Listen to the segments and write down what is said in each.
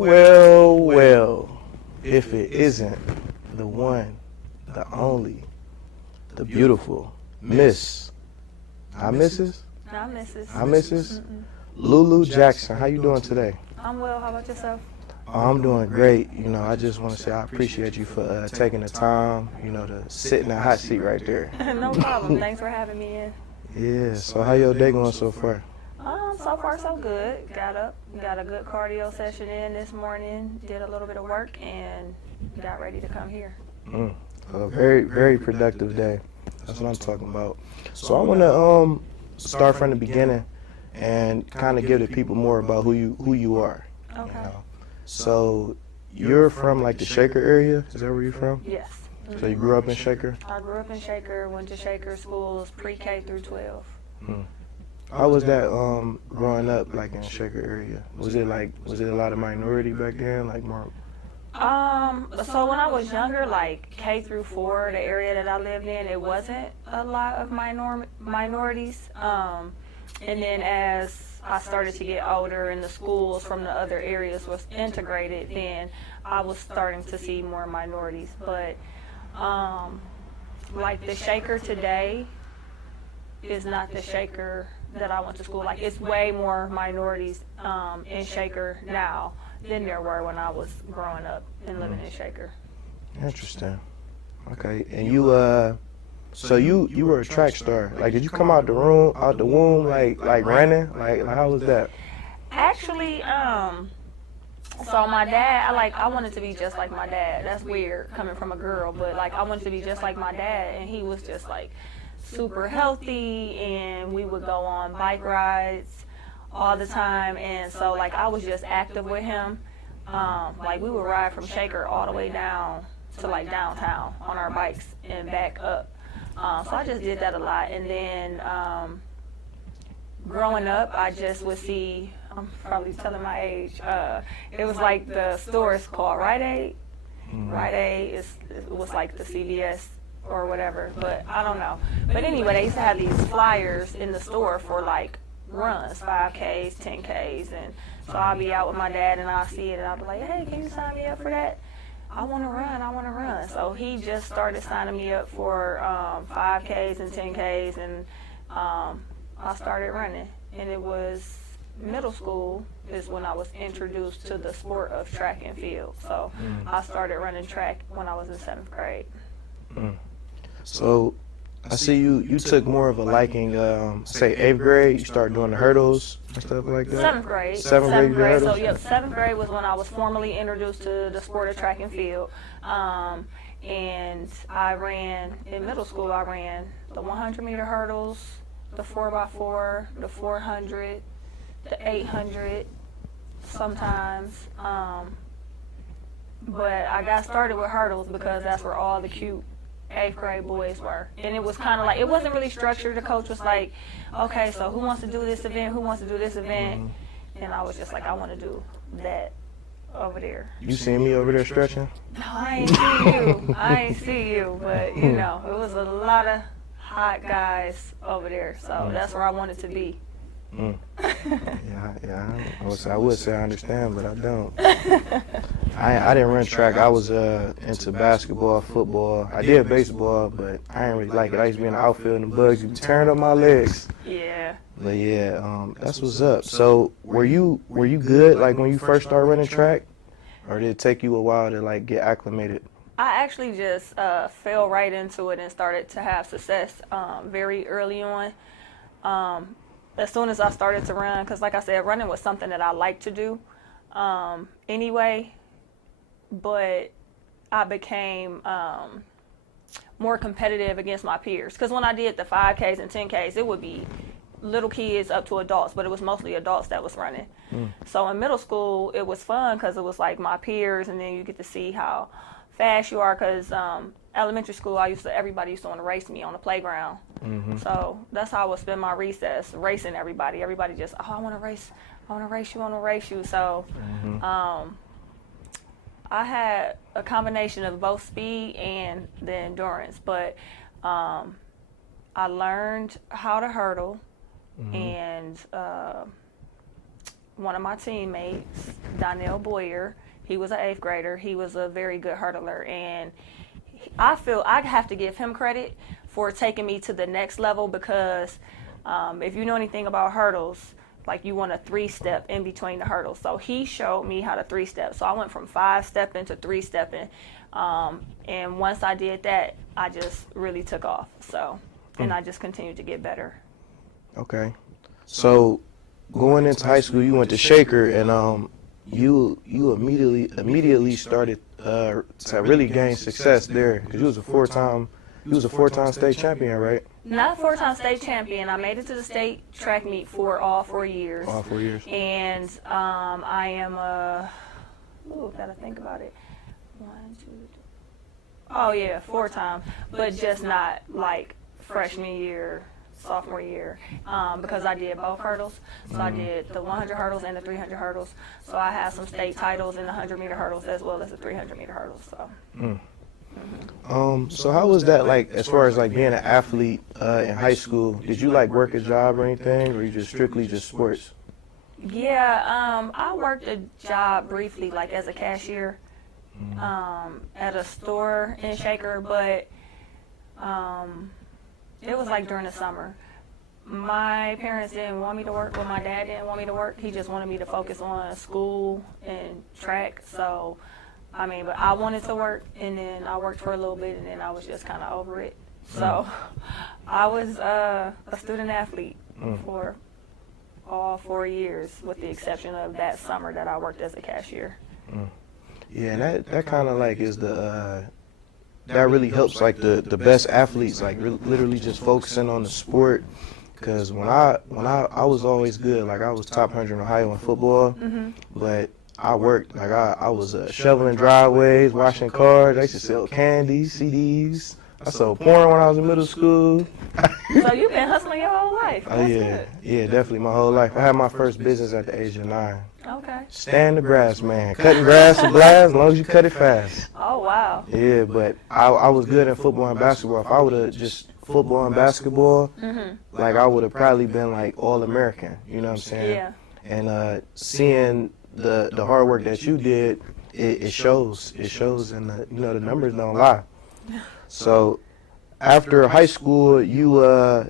well, if it isn't the one, the only, the beautiful Miss, I misses? No, Mrs. I misses? Lulu Jackson. How you doing today? I'm well. How about yourself? Oh, I'm doing great. You know, I just want to say I appreciate you for taking the time, to sit in that hot seat right there. No problem. Thanks for having me in. Yeah, so how your day going so far? So far so good. Got up, got a good cardio session in this morning, did a little bit of work, and got ready to come here. A very, very productive day. That's what I'm talking about. So I want to start from the beginning and kind of give the people more about who you are. Okay. So you're from like the Shaker area? Is that where you're from? Yes. So you grew up in Shaker? I grew up in Shaker, went to Shaker schools pre-K through 12. How was that growing up like in the Shaker area? Was it a lot of minority back then, like more? So when I was younger, like K through 4, the area that I lived in, it wasn't a lot of minorities. And then as I started to get older and the schools from the other areas was integrated, then I was starting to see more minorities. But like the Shaker today is not the Shaker that I went to school. Like it's way more minorities in Shaker now than there were when I was growing up and living in Shaker. Interesting. Okay, and you so you were a track star. Like, did you come out the womb like running? Like how was that? Actually, so my dad, I wanted to be just like my dad. That's weird coming from a girl, but like I wanted to be just like my dad, and he was just like super healthy, and we would go on bike rides all the time, and so like I was just active with him. Like we would ride from Shaker all the way down to like downtown on our bikes and back up. So I just did that a lot, and then growing up, I just would see. I'm probably telling my age. It was like the store is called Rite Aid. Rite Aid was like the CVS or whatever, but I don't know. But anyway, they used to have these flyers in the store for like runs, 5Ks, 10Ks, and so I'll be out with my dad and I'll see it and I'll be like, hey, can you sign me up for that? I want to run. So he just started signing me up for 5Ks and 10Ks, and I started running. And it was middle school is when I was introduced to the sport of track and field. So I started running track when I was in 7th grade. So I see you took more of a liking, say 8th grade, you started doing the hurdles and stuff like that? 7th grade. 7th grade. So yeah, 7th grade was when I was formally introduced to the sport of track and field. And I ran, in middle school, I ran the 100-meter hurdles, the 4x4, the 400, the 800 sometimes. But I got started with hurdles because that's where all the cute 8th grade boys were. And it was kind of like, it wasn't really structured. The coach was like, okay, so who wants to do this event? Who wants to do this event? And I was just like, I want to do that over there. You seen me over there stretching? No, I ain't see you. But it was a lot of hot guys over there. So that's where I wanted to be. Yeah. I would say I understand, but I don't. I didn't run track. I was into basketball, football. I did baseball, but I didn't really like it. I used to be in the outfield and the bugs would be tearing up my legs. Yeah. But yeah, that's what's up. So were you good like when you first started running track, or did it take you a while to like get acclimated? I actually just fell right into it and started to have success very early on. As soon as I started to run, because like I said, running was something that I like to do anyway, but I became more competitive against my peers. Because when I did the 5Ks and 10Ks, it would be little kids up to adults, but it was mostly adults that was running. So in middle school, it was fun because it was like my peers, and then you get to see how fast you are, because elementary school, everybody used to want to race me on the playground. So that's how I would spend my recess, racing everybody. Everybody just, I want to race you. So I had a combination of both speed and the endurance, but I learned how to hurdle, and one of my teammates, Donnell Boyer. He was an 8th grader. He was a very good hurdler, and I feel I have to give him credit for taking me to the next level because if you know anything about hurdles, like you want a 3-step in between the hurdles. So he showed me how to 3-step. So I went from 5-stepping to 3-stepping. And once I did that, I just really took off. So, and I just continued to get better. Okay. So going into high school, you went to Shaker, and you immediately started to really gain success there because you was a 4-time state champion, right? Not 4-time state champion. I made it to the state track meet for all 4 years. All 4 years. And I am gotta think about it. 1, 2, 3. Oh yeah, 4-time, but just not like freshman year, sophomore year, because I did both hurdles. So I did the 100 hurdles and the 300 hurdles. So I have some state titles in the 100-meter hurdles as well as the 300-meter hurdles. So. So how was that like as far as like being an athlete in high school? Did you like work a job or anything, or you just strictly just sports? Yeah, I worked a job briefly, like as a cashier at a store in Shaker, but it was like during the summer. My parents didn't want me to work. Well, my dad didn't want me to work. He just wanted me to focus on school and track. So, I mean, but I wanted to work, and then I worked for a little bit, and then I was just kind of over it. So, I was a student athlete for all 4 years, with the exception of that summer that I worked as a cashier. Yeah, and that kind of like is that really helps like the best athletes, like literally just focusing on the sport. Because when I was always good, like I was top 100 in Ohio in football, but I worked, like I was shoveling driveways, washing cars. I used to sell candy, CDs. I sold porn when I was in middle school. So you've been hustling your whole life. Oh yeah, yeah, definitely my whole life. I had my first business at the age of 9. Okay. Stand the grass, man. Cutting grass and blast as long as you cut it fast. Oh, wow. Yeah, but I was good in football and basketball. If I would have just football and basketball, like I would have probably been like All-American, you know what I'm saying? Yeah. And seeing the hard work that you did, it shows. It shows, and the numbers don't lie. So after high school, you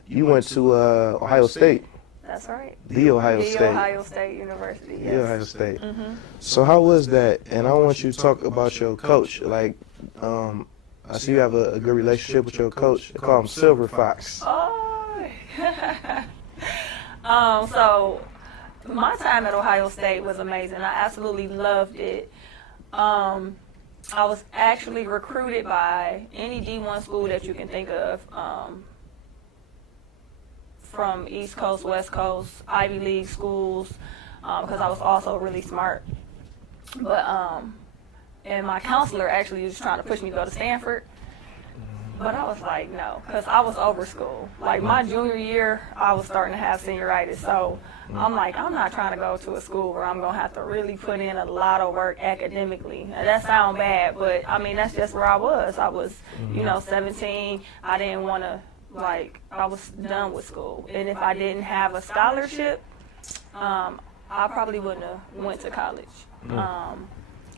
went to Ohio State. That's right. The Ohio State. Ohio State University. Yes. The Ohio State. So how was that? And I want you to talk about your coach. Like, I see you have a good relationship with your coach. They call him Silver Fox. Oh. So my time at Ohio State was amazing. I absolutely loved it. I was actually recruited by any D1 school that you can think of, from East Coast, West Coast, Ivy League schools, because I was also really smart. But and my counselor actually was trying to push me to go to Stanford, but I was like, no, because I was over school. Like my junior year, I was starting to have senioritis, so I'm like, I'm not trying to go to a school where I'm going to have to really put in a lot of work academically. Now, that sounds bad, but I mean, that's just where I was. I was, 17. I didn't want to, I was done with school. And if I didn't have a scholarship, I probably wouldn't have went to college.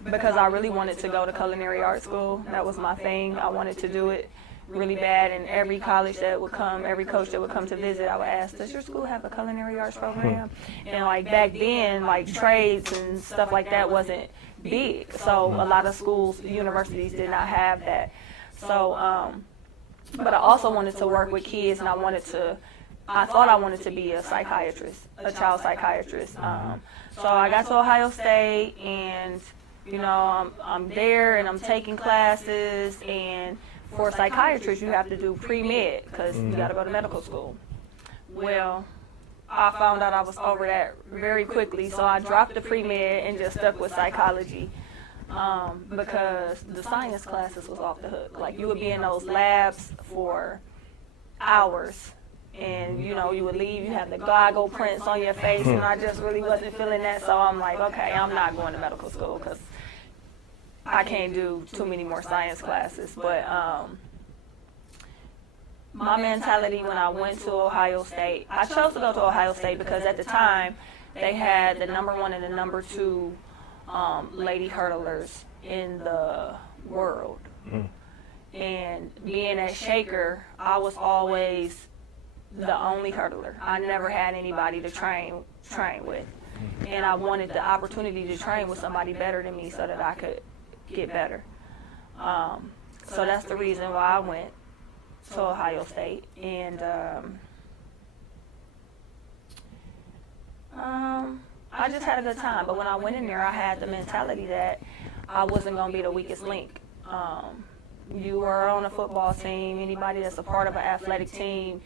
Because I really wanted to go to culinary art school. That was my thing. I wanted to do it really bad, and every college that would come, every coach that would come to visit, I would ask, does your school have a culinary arts program? And back then, trades and stuff like that wasn't big, so a lot of schools, universities did not have that. So, but I also wanted to work with kids, and I thought I wanted to be a psychiatrist, a child psychiatrist. So I got to Ohio State, and I'm there, and I'm taking classes, and for a psychiatrist, you have to do pre-med because you got to go to medical school. Well, I found out I was over that very quickly, so I dropped the pre-med and just stuck with psychology because the science classes was off the hook. You would be in those labs for hours, and you would leave, you have the goggle prints on your face, and I just really wasn't feeling that, so I'm like, okay, I'm not going to medical school because I can't do too many more science classes. But my mentality when I went to Ohio State, I chose to go to Ohio State because at the time they had the number 1 and the number 2 lady hurdlers in the world. And being at Shaker, I was always the only hurdler. I never had anybody to train with. And I wanted the opportunity to train with somebody better than me so that I could get better. So that's the reason why I went to Ohio State. And I just had a good time. But when I went in there, I had the mentality that I wasn't going to be the weakest link. You are on a football team, anybody that's a part of an athletic team,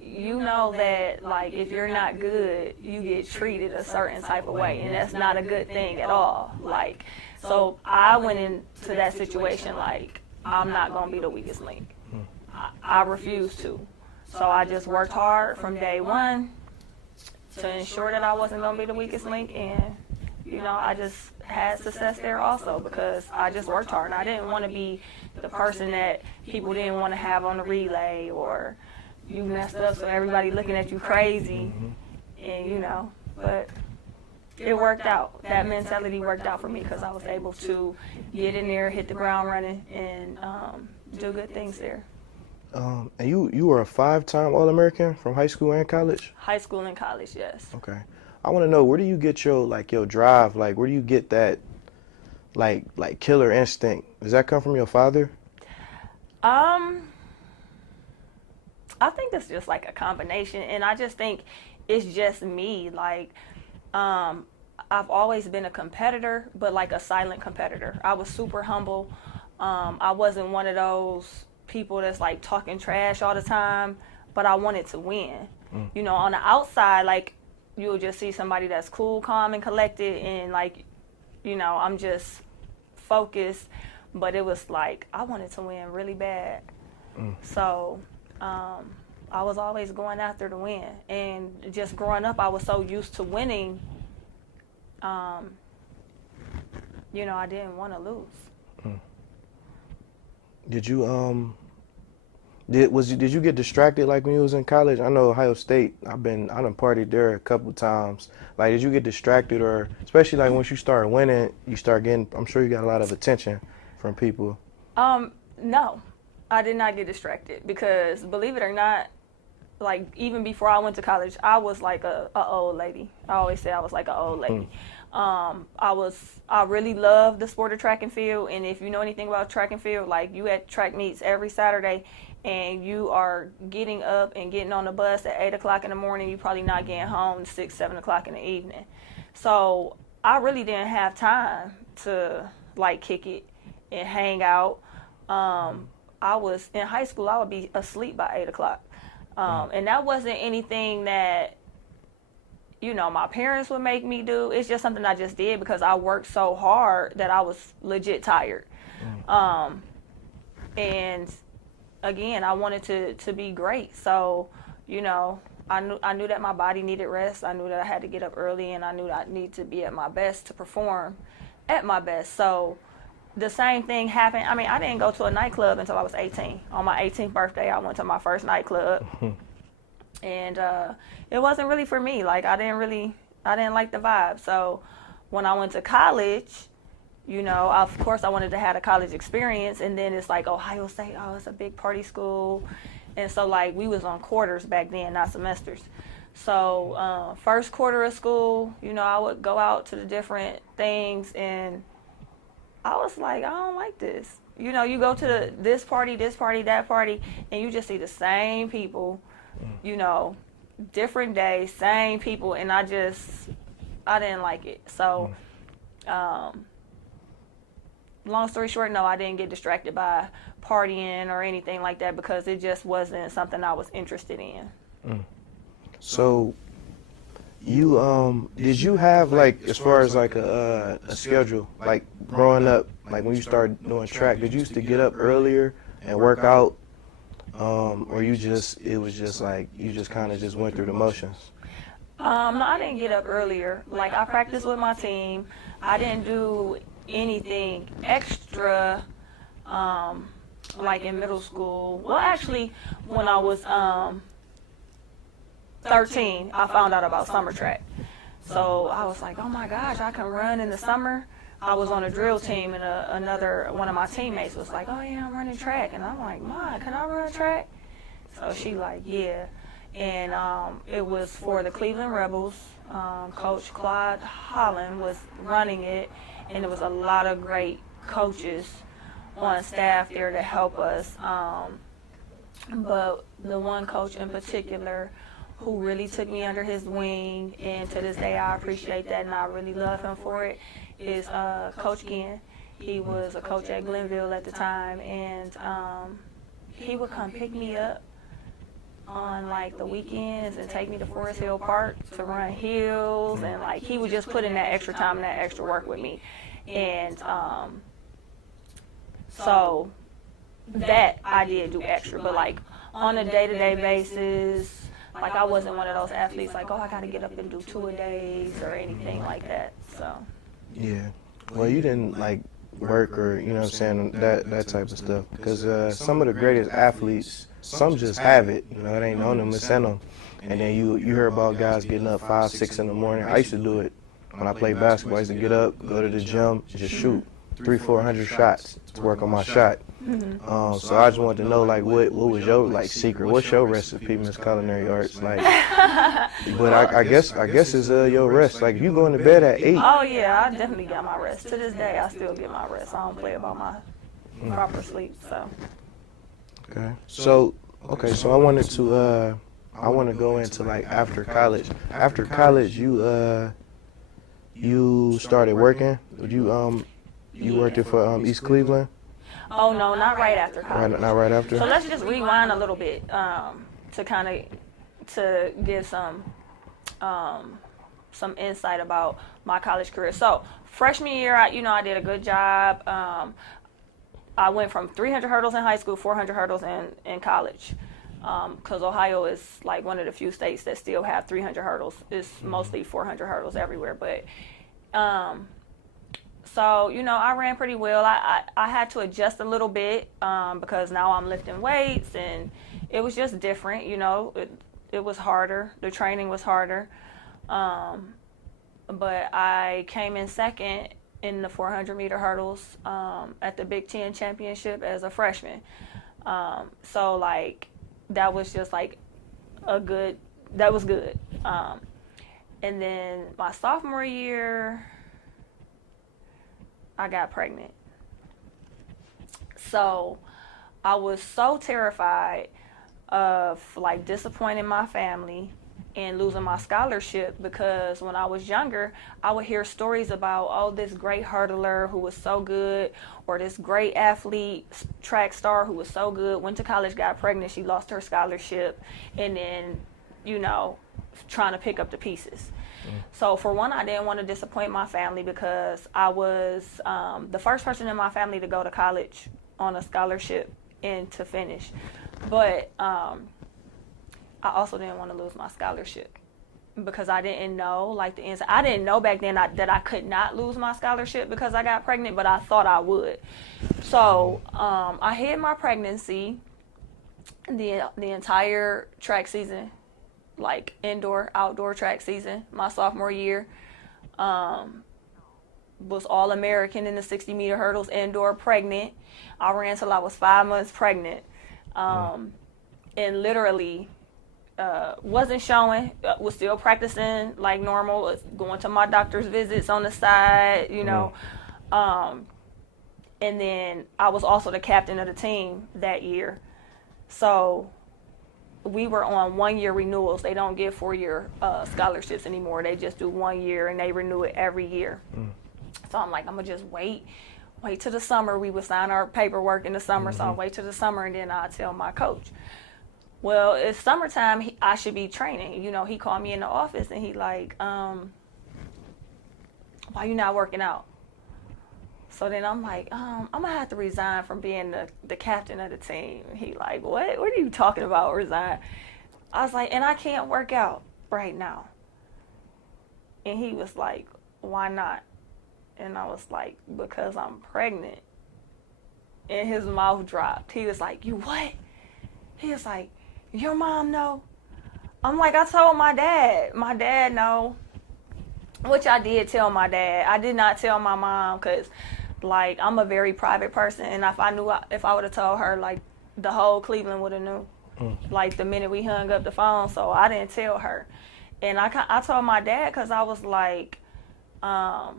you know that, like, if you're not good, you get treated a certain type of way, and that's not a good thing at all. Like, so I went into that situation like, I'm not going to be the weakest link. I refuse to. So I just worked hard from day one to ensure that I wasn't going to be the weakest link, and, you know, I just had success there also because I just worked hard, and I didn't want to be the person that people didn't want to have on the relay, or you messed up so everybody looking at you crazy, and, you know, but it worked out. That mentality worked out for me because I was able to get in there, hit the ground running, and do good things there. And you were a 5-time All-American from high school and college? High school and college, yes. Okay. I want to know, where do you get your drive? Like, where do you get that, like killer instinct? Does that come from your father? I think it's just like a combination, and I just think it's just me. Like, I've always been a competitor, but like a silent competitor. I was super humble. I wasn't one of those people that's like talking trash all the time, but I wanted to win. You know, on the outside, like, you'll just see somebody that's cool, calm, and collected, and like, you know, I'm just focused, but it was like I wanted to win really bad. So I was always going after the win, and just growing up, I was so used to winning. You know, I didn't want to lose. Did you did you get distracted like when you was in college? I know Ohio State. I done partied there a couple times. Like, did you get distracted, or especially like once you start winning, you start getting? I'm sure you got a lot of attention from people. No, I did not get distracted because, believe it or not, like, even before I went to college, I was like a old lady. I always say I was like an old lady. I really love the sport of track and field, and if you know anything about track and field, like, you at track meets every Saturday, and you are getting up and getting on the bus at 8 o'clock in the morning, you're probably not getting home 6, 7 o'clock in the evening. So I really didn't have time to, like, kick it and hang out. I was in high school, I would be asleep by 8 o'clock. And that wasn't anything that, you know, my parents would make me do. It's just something I just did because I worked so hard that I was legit tired. And again, I wanted to be great. So, you know, I knew that my body needed rest. I knew that I had to get up early, and I knew that I needed to be at my best to perform at my best. So the same thing happened. I mean, I didn't go to a nightclub until I was 18. On my 18th birthday, I went to my first nightclub. And it wasn't really for me. Like, I didn't like the vibe. So when I went to college, you know, of course I wanted to have a college experience, and then it's like Ohio State, oh, it's a big party school. And so, like, we was on quarters back then, not semesters. So first quarter of school, you know, I would go out to the different things, and I was like, I don't like this. You know, you go to this party, that party, and you just see the same people, you know, different days, same people, and I didn't like it. So long story short, no, I didn't get distracted by partying or anything like that because it just wasn't something I was interested in. So you did you have, like, as far as like a schedule, like growing up, like when you started doing track, did you used to get up earlier and work out, or it was just like you just kind of just went through the motions? No, I didn't get up earlier. Like, I practiced with my team. I didn't do anything extra, like in middle school. Well, actually, when I was 13, I found out about summer track. So I was like, oh my gosh, I can run in the summer. I was on a drill team, and another one of my teammates was like, oh yeah, I'm running track. And I'm like, Ma, can I run track? So she like, yeah. And it was for the Cleveland Rebels. Coach Claude Holland was running it, and there was a lot of great coaches on staff there to help us. But the one coach in particular who really took me under his wing, and to this day I appreciate that and I really love him for it, is Coach Ginn. He was a coach at Glenville at the time, and he would come pick me up on like the weekends and take me to Forest Hill Park to run hills, and like he would just put in that extra time and that extra work with me. And so that I did do extra, but like on a day-to-day basis, like I wasn't one of those athletes like, oh, I got to get up and do 2 a days or anything like that. So Yeah. Well, you didn't like work or, you know what I'm saying, that type of stuff. Because some of the greatest athletes, some just have it. You know, it ain't on them, it's in them. And then you hear about guys getting up 5, 6 in the morning. I used to do it when I played basketball. I used to get up, go to the gym, just shoot 300-400 shots to work on my shot. So I just wanted to know, like, what was your like secret? What's your recipe, Miss Culinary Arts? Like, but I guess it's your rest. Like, if you going to bed at 8. Oh yeah, I definitely got my rest. To this day, I still get my rest. I don't play about my proper sleep. So. Okay. So I wanted to go into like after college. After college, you started working. You worked for East Cleveland? Oh no, not right after college. Not right after. So let's just rewind a little bit to kind of to give some insight about my college career. So freshman year, I did a good job. I went from 300 hurdles in high school, 400 hurdles in college. Because Ohio is like one of the few states that still have 300 hurdles. It's mostly 400 hurdles everywhere. But so, I ran pretty well. I had to adjust a little bit because now I'm lifting weights, and it was just different, It was harder. The training was harder. But I came in second in the 400-meter hurdles at the Big Ten Championship as a freshman. So, like, that was just, like, that was good. And then my sophomore year, I got pregnant. So I was so terrified of like disappointing my family and losing my scholarship, because when I was younger, I would hear stories about, oh, this great hurdler who was so good, or this great athlete, track star who was so good, went to college, got pregnant, she lost her scholarship, and then, trying to pick up the pieces. So for one, I didn't want to disappoint my family, because I was the first person in my family to go to college on a scholarship and to finish. But I also didn't want to lose my scholarship, because I didn't know like the inside. I didn't know back then that I could not lose my scholarship because I got pregnant, but I thought I would. So I hid my pregnancy the entire track season, like indoor, outdoor track season, my sophomore year. Was All-American in the 60-meter hurdles, indoor, pregnant. I ran till I was 5 months pregnant. And literally wasn't showing, was still practicing like normal, was going to my doctor's visits on the side, And then I was also the captain of the team that year. So we were on 1-year renewals. They don't give 4-year scholarships anymore. They just do 1 year, and they renew it every year. So I'm like, I'm going to just wait till the summer. We would sign our paperwork in the summer, so I'll wait till the summer, and then I'll tell my coach. Well, it's summertime. I should be training. He called me in the office, and he like, why you not working out? So then I'm like, I'm going to have to resign from being the captain of the team. He like, what? What are you talking about, resign? I was like, and I can't work out right now. And he was like, why not? And I was like, because I'm pregnant. And his mouth dropped. He was like, you what? He was like, your mom know? I'm like, I told my dad. My dad know, which I did tell my dad. I did not tell my mom because, like, I'm a very private person, and if I would have told her, like, the whole Cleveland would have knew, like, the minute we hung up the phone. So I didn't tell her, and I told my dad because I was like, I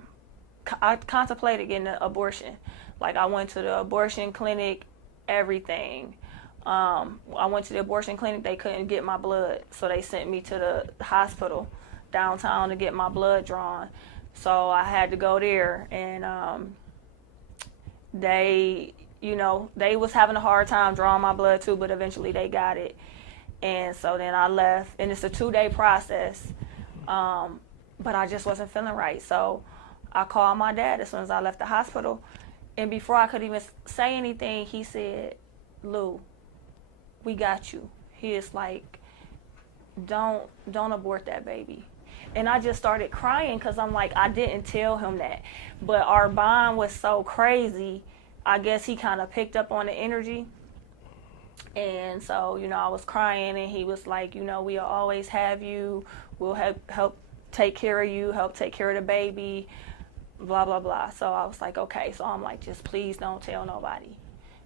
contemplated getting an abortion. Like, I went to the abortion clinic, everything. I went to the abortion clinic. They couldn't get my blood, so they sent me to the hospital downtown to get my blood drawn. So I had to go there, and they was having a hard time drawing my blood too, but eventually they got it. And so then I left, and it's a 2-day process. But I just wasn't feeling right, so I called my dad as soon as I left the hospital, and before I could even say anything, he said, "Lou, we got you." He is like, don't abort that baby. And I just started crying because I'm like, I didn't tell him that. But our bond was so crazy, I guess he kind of picked up on the energy. And so, I was crying, and he was like, we'll always have you. We'll help take care of you, help take care of the baby, blah, blah, blah. So I was like, okay. So I'm like, just please don't tell nobody,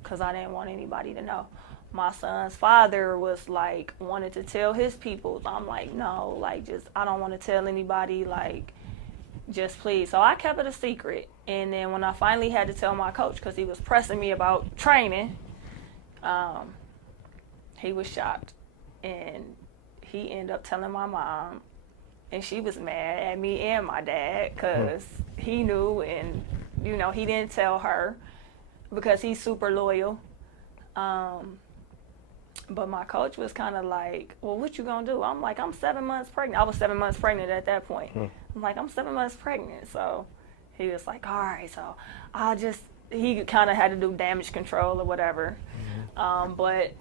because I didn't want anybody to know. My son's father was like, wanted to tell his people. I'm like, no, like, just, I don't want to tell anybody, like, just please. So I kept it a secret. And then when I finally had to tell my coach, because he was pressing me about training, he was shocked. And he ended up telling my mom, and she was mad at me and my dad because he knew, and, he didn't tell her because he's super loyal. But my coach was kind of like, well, what you gonna do? I'm like, I'm 7 months pregnant. I was 7 months pregnant at that point. I'm like, I'm 7 months pregnant. So he was like, all right, so he kind of had to do damage control or whatever. But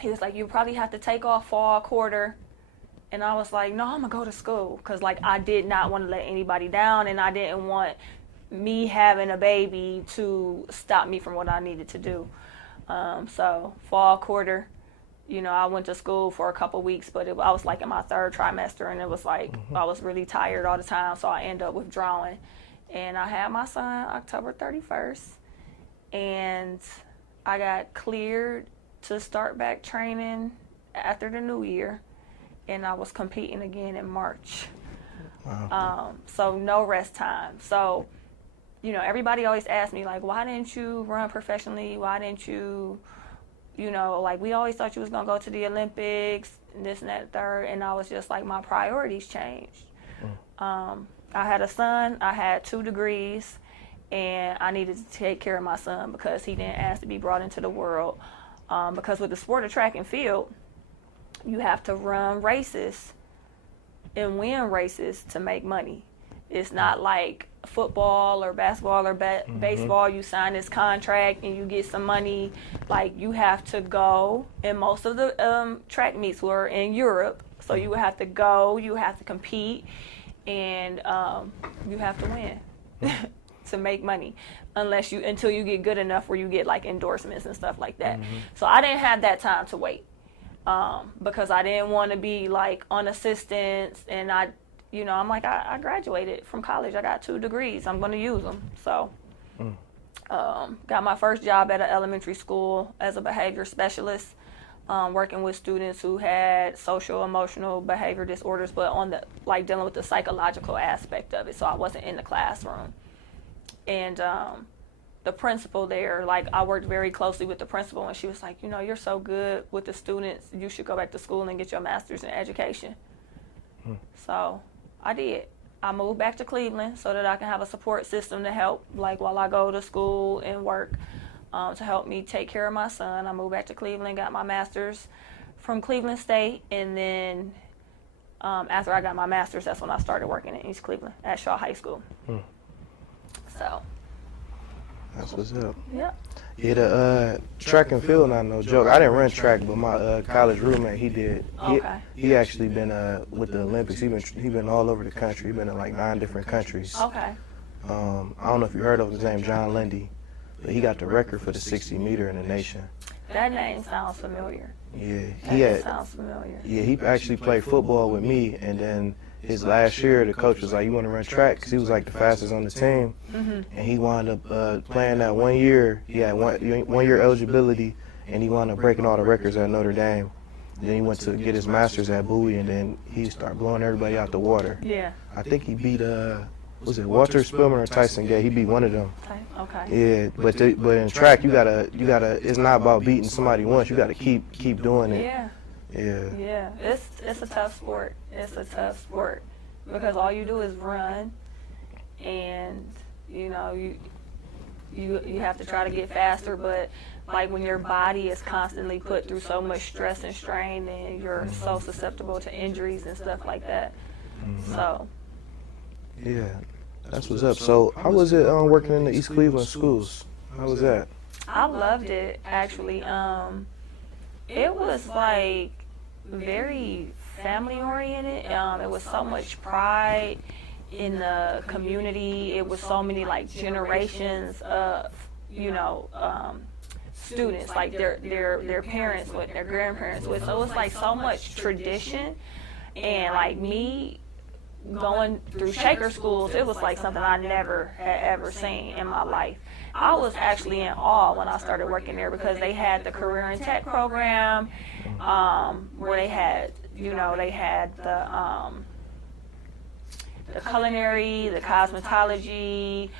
he was like, you probably have to take off fall quarter. And I was like, no, I'm gonna go to school. Cause like, I did not want to let anybody down, and I didn't want me having a baby to stop me from what I needed to do. So fall quarter, I went to school for a couple weeks, but I was like in my 3rd trimester, and it was like, I was really tired all the time. So I ended up withdrawing, and I had my son October 31st, and I got cleared to start back training after the new year, and I was competing again in March. Wow. So no rest time. So, everybody always asks me, like, why didn't you run professionally? Why didn't you, like, we always thought you was going to go to the Olympics, and this and that, third. And I was just like, my priorities changed. I had a son, I had 2 degrees, and I needed to take care of my son because he didn't ask to be brought into the world. Because with the sport of track and field, you have to run races and win races to make money. It's not like football or basketball or baseball. You sign this contract and you get some money. Like, you have to go, and most of the track meets were in Europe, so you have to go, you have to compete, and you have to win to make money, until you get good enough where you get like endorsements and stuff like that. So I didn't have that time to wait, because I didn't want to be like on assistance, and I'm like, I graduated from college. I got 2 degrees. I'm going to use them. So got my first job at an elementary school as a behavior specialist, working with students who had social, emotional, behavior disorders, but on the, like, dealing with the psychological aspect of it. So I wasn't in the classroom. And the principal there, like, I worked very closely with the principal, and she was like, you're so good with the students. You should go back to school and get your master's in education. So I did. I moved back to Cleveland so that I can have a support system to help, like, while I go to school and work, to help me take care of my son. I moved back to Cleveland, got my master's from Cleveland State, and then after I got my master's, that's when I started working in East Cleveland at Shaw High School. So That's what's up. yeah. Yeah, the track and field, not no joke. I didn't run track, but my college roommate, he did. Okay. He actually been with the Olympics. He been all over the country. He been in like 9 different countries. Okay. I don't know if you heard of his name, John Lundy, but he got the record for the 60 meter in the nation. That name sounds familiar. Yeah, That sounds familiar. yeah, he actually played football with me, and then his last year, the coach was like, "You want to run track?" Because he was like the fastest on the team, and he wound up playing that 1 year. He had 1 year eligibility, and he wound up breaking all the records at Notre Dame. Then he went to get his master's at Bowie, and then he started blowing everybody out the water. Yeah. I think he beat was it Walter Spillman or Tyson Gay? He beat one of them. Okay. Yeah, but in track you gotta. It's not about beating somebody once. You gotta keep doing it. Yeah. Yeah. Yeah. It's a tough sport. It's a tough sport because all you do is run, and you know you have to try to get faster, but like when your body is constantly put through so much stress and strain, and you're so susceptible to injuries and stuff like that. So. Yeah, that's what's up. So how was it working in the East Cleveland schools? How was that? I loved it, actually. It was like very family oriented. It was so much pride in the community. It was so many like generations of, students, like their parents with, their grandparents with. So it was like so much tradition, and like me going through Shaker schools, it was like something I never had ever seen in my life. I was actually in awe when I started working there because they had the career and tech program, where they had the culinary, the cosmetology,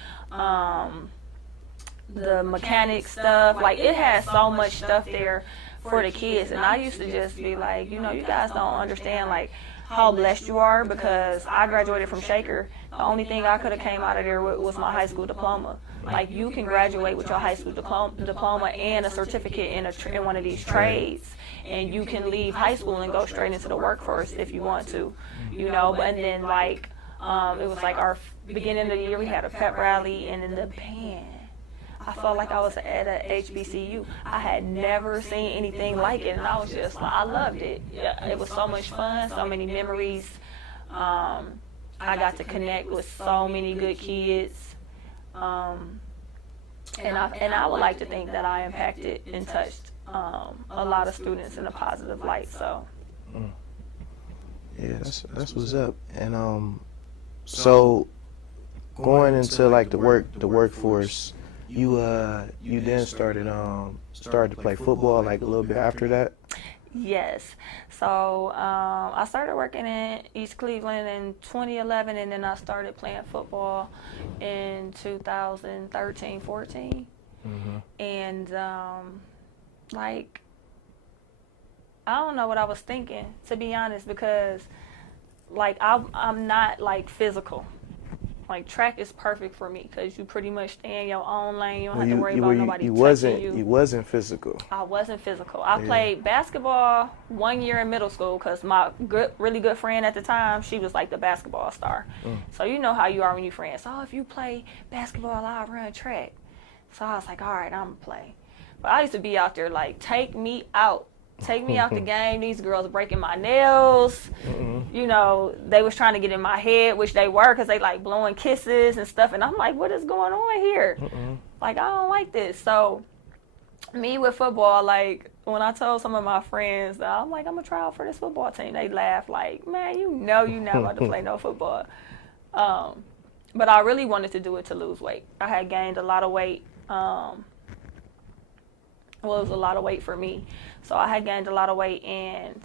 the mechanic stuff. Like it had so much stuff there for the kids, and I used to just be like, you guys don't understand like how blessed you are, because I graduated from Shaker. The only thing I could have came out of there with was my high school diploma. Like you can graduate with your high school diploma and a certificate in one of these trades, and you can leave high school and go straight into the workforce if you want to, And then like it was like our beginning of the year we had a pep rally, and in the band, I felt like I was at a HBCU. I had never seen anything like it, and I loved it. Yeah, it was so much fun, so many memories. I got to connect with so many good kids, and I would like to think that I impacted and touched a lot of students in a positive light. So, yeah, that's what's up. And so going into like the workforce. You then started to play football like a little bit after that? Yes. So I started working in East Cleveland in 2011, and then I started playing football in 2013, 14. And like I don't know what I was thinking, to be honest, because like I'm not like physical. Like track is perfect for me because you pretty much stay in your own lane. You don't have to worry about nobody touching you. You wasn't physical. I wasn't physical. I played basketball 1 year in middle school because my really good friend at the time, she was like the basketball star. So you know how you are when you friends. Oh, if you play basketball, I'll run track. So I was like, all right, I'm going to play. But I used to be out there like, take me out. Take me out the game. These girls breaking my nails. They was trying to get in my head, which they were, because they like blowing kisses and stuff. And I'm like, what is going on here? Like, I don't like this. So me with football, like when I told some of my friends that I'm like, I'm going to try out for this football team, they laughed like, man, you're not about to play no football. But I really wanted to do it to lose weight. I had gained a lot of weight. It was a lot of weight for me. So I had gained a lot of weight, and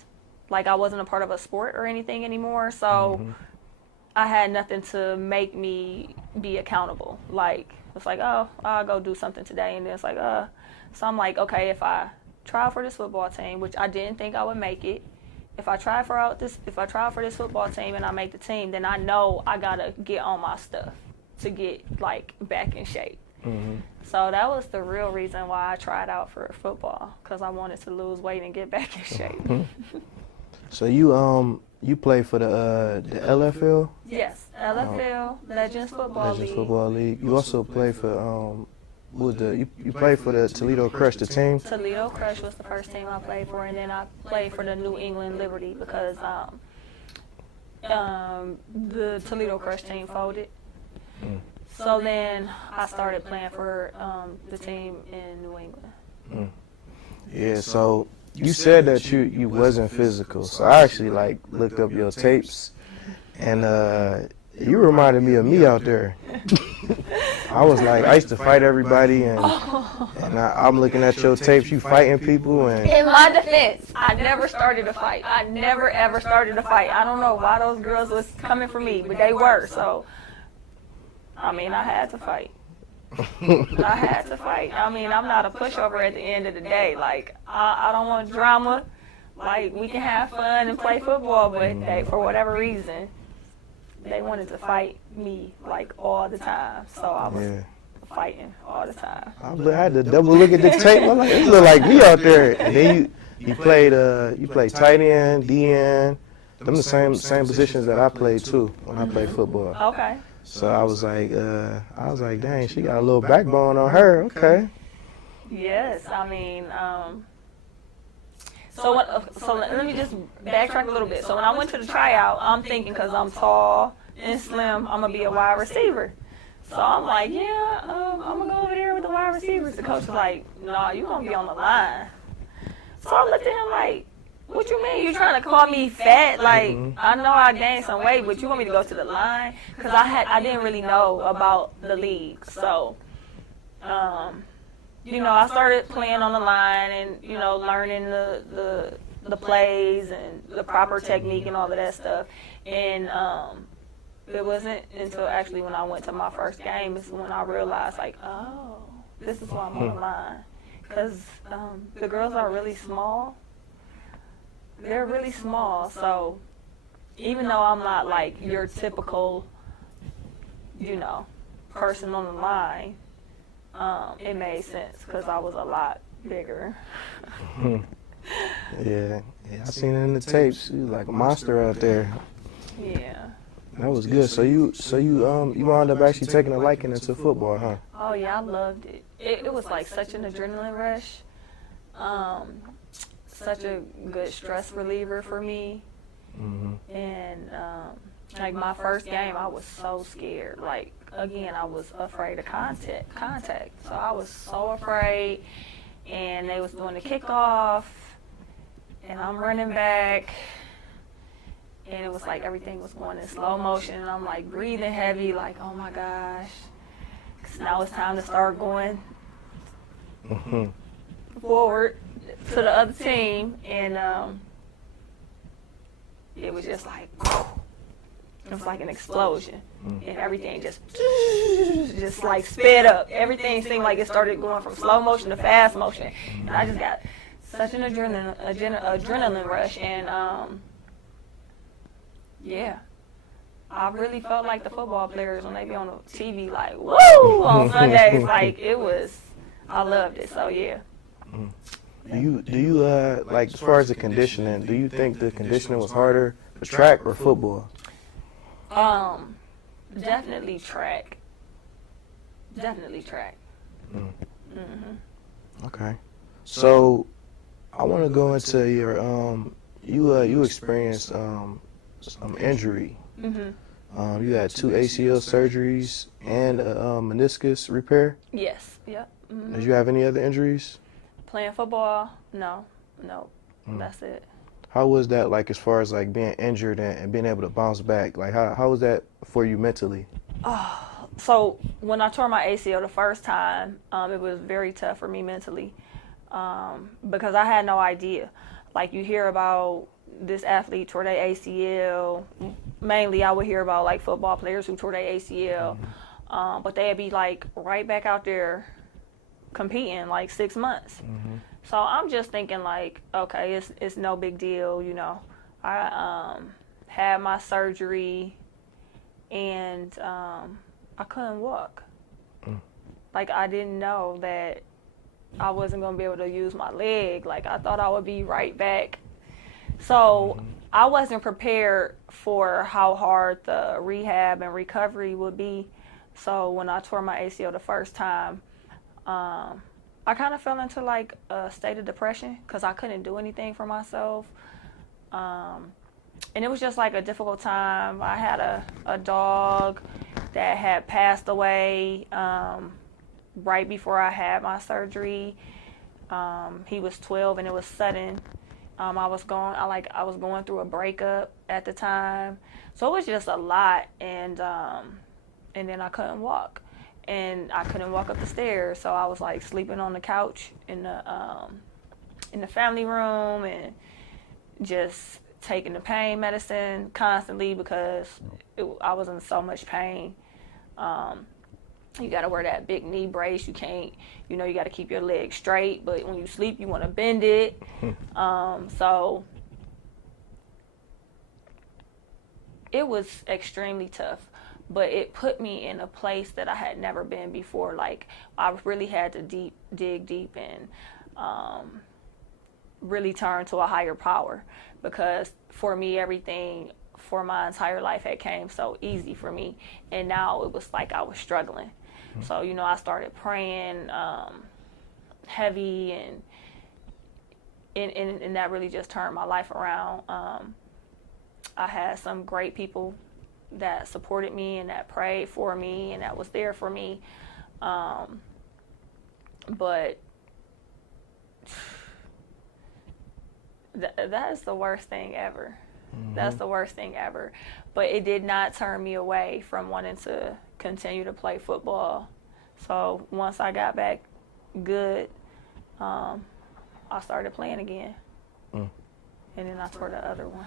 like I wasn't a part of a sport or anything anymore. So I had nothing to make me be accountable. Like it's like, oh, I'll go do something today, and then it's like, so I'm like, okay, if I try for this football team, which I didn't think I would make it, if I try for this football team and I make the team, then I know I gotta get on my stuff to get like back in shape. So that was the real reason why I tried out for football, because I wanted to lose weight and get back in shape. So you play for the LFL? Yes, LFL, Legends Football League. You also play for you played for the Toledo Crush, the team? Toledo Crush was the first team I played for, and then I played for the New England Liberty because the Toledo Crush team folded. So then I started playing for the team in New England. Yeah, so you said that you wasn't physical. So I actually like looked up your tapes, and you reminded me of me out there. I was like, I used to fight everybody, and I'm looking at your tapes, you fighting people, and In my defense, I never started a fight. I never ever started a fight. I don't know why those girls was coming for me, but they were. So, I mean, I had to fight. I had to fight. I mean, I'm not a pushover at the end of the day. Like, I don't want drama. Like, we can have fun and play football, but they, for whatever reason, they wanted to fight me, like, all the time. So I was fighting all the time. I had to double look at the tape. I'm like, it look like me out there. And then you played tight end, D end. Them the same positions that I played too when I played football. Okay. So I was like, dang, she got a little backbone on her. Okay. Yes, I mean, so let me just backtrack a little bit. So when I went to the tryout, I'm thinking because I'm tall and slim, I'm gonna be a wide receiver. So I'm like, yeah, I'm gonna go over there with the wide receivers. The coach was like, no, you gonna be on the line. So I looked at him like, what you mean? You trying to call me fat? Like, I know I gained some weight, but you want me to go to the line? Because I didn't really know about the league. So, you know, I started playing on the line and, you know, learning the plays and the proper technique and all of that stuff. And it wasn't until actually when I went to my first game is when I realized, like, oh, this is why I'm on the line. Because the girls are really small. They're really small, so even though I'm not like your typical, you know, person on the line, it made sense because I was a lot bigger. Yeah, I seen it in the tapes. You was like a monster out there. Yeah. That was good. So you wound up actually taking a liking into football, huh? Oh yeah, I loved it. It was like such an adrenaline rush. Such a good stress reliever for me. And like my first game, I was so scared. Like, again, I was afraid of contact. So I was so afraid. And they was doing the kickoff, and I'm running back, and it was like everything was going in slow motion. And I'm like breathing heavy, like, oh my gosh. 'Cause now it's time to start going forward to the other team, and it was just like, it was like an explosion, and everything just like sped up. Everything seemed like it started going from slow motion to fast motion, and I just got such an adrenaline rush, and yeah, I really felt like the football players when they be on the TV, like, woo, on Sundays. Like, it was, I loved it. So yeah. Do you like, as far as the conditioning, do you think the conditioning was harder for track or football? Definitely track. Definitely track. Okay. So I want to go into your you experienced some injury. You had 2 ACL surgeries and a meniscus repair. Yes. Yep. Did you have any other injuries? Playing football? No. That's it. How was that, like, as far as like being injured and being able to bounce back? Like, how was that for you mentally? So when I tore my ACL the first time, it was very tough for me mentally because I had no idea. Like, you hear about this athlete tore their ACL. Mainly, I would hear about like football players who tore their ACL, but they'd be like right back out there competing like 6 months. So I'm just thinking like, okay, it's no big deal, you know. I had my surgery and I couldn't walk. Like, I didn't know that I wasn't gonna be able to use my leg. Like, I thought I would be right back. So I wasn't prepared for how hard the rehab and recovery would be. So when I tore my ACL the first time, I kind of fell into like a state of depression because I couldn't do anything for myself. And it was just like a difficult time. I had a dog that had passed away right before I had my surgery. He was 12, and it was sudden. I was going through a breakup at the time, so it was just a lot. And then I couldn't walk, and I couldn't walk up the stairs, so I was like sleeping on the couch in the family room, and just taking the pain medicine constantly because I was in so much pain. You got to wear that big knee brace. You can't, you got to keep your legs straight, but when you sleep, you want to bend it. So it was extremely tough, but it put me in a place that I had never been before. Like, I really had to dig deep and really turn to a higher power, because for me, everything for my entire life had came so easy for me, and now it was like I was struggling. So, I started praying heavy, and that really just turned my life around. I had some great people that supported me and that prayed for me and that was there for me. But that is the worst thing ever. That's the worst thing ever. But it did not turn me away from wanting to continue to play football. So once I got back good, I started playing again. And then I tore the other one.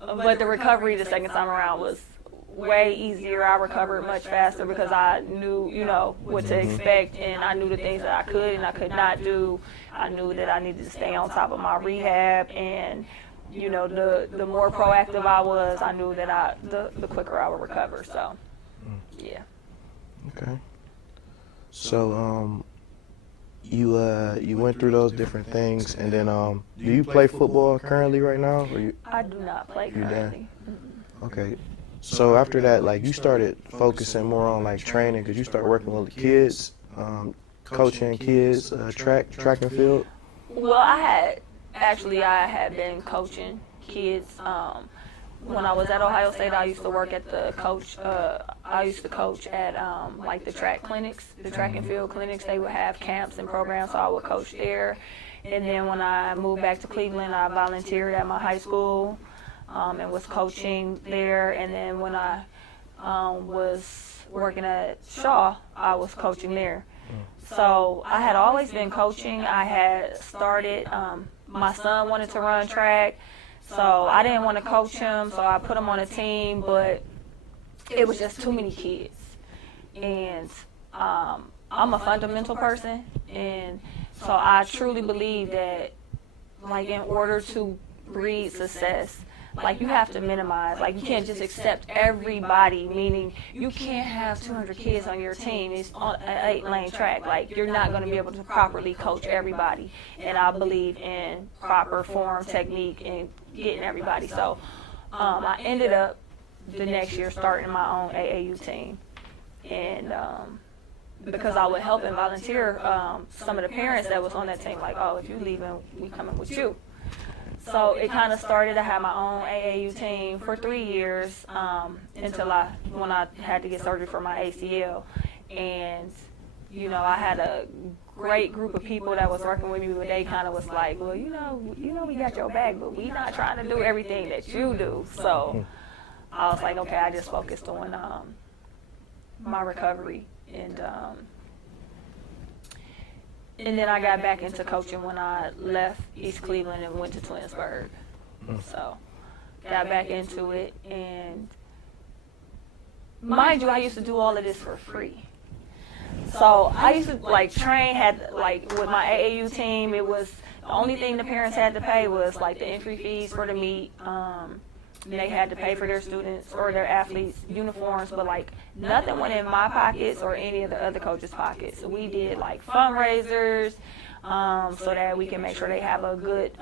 But the recovery the second time around was way easier. I recovered much faster because I knew, what to expect, and I knew the things that I could and I could not do. I knew that I needed to stay on top of my rehab, and the more proactive I was, I knew that the quicker I would recover. So, yeah. Okay. So, you went through those different things, and then do you play football currently right now? Or I do not play currently. Okay. So after that, like, you started focusing more on like training because you started working with the kids, coaching kids, track and field. Well, I had been coaching kids. When I was at Ohio State, I used to work at I used to coach at like the track clinics, the track and field clinics. They would have camps and programs, so I would coach there. And then when I moved back to Cleveland, I volunteered at my high school and was coaching there. And then when I was working at Shaw, I was coaching there. So I had always been coaching. I had started, my son wanted to run track, so I didn't want to coach him, so I put him on a team, but it was just too many kids. And I'm a fundamental person, and so I truly believe that, like, in order to breed success, like, you have to minimize. Like, you can't just accept everybody, meaning you can't have 200 kids on your team. It's on an 8-lane track. Like, you're not going to be able to properly coach everybody. And I believe in proper form, technique, and getting everybody. So I ended up the next year starting my own AAU team. And because I would help and volunteer, some of the parents that was on that team, like, oh, if you leaving, we coming with you. So it kind of started. I had my own AAU team for 3 years until when I had to get surgery for my ACL. And, I had a great group of people that was working with me, but they kind of was like, well, we got your back, but we not trying to do everything that you do. So I was like, okay, I just focused on my recovery. And then I got back into coaching when I left East Cleveland and went to Twinsburg. So got back into it, and mind you, I used to do all of this for free. So I used to train, with my AAU team, it was the only thing the parents had to pay was like the entry fees for the meet. They had to pay for their students or their athletes' uniforms, but nothing went in my pockets or any of the other coaches' pockets. So we did fundraisers so that we can make sure they have a good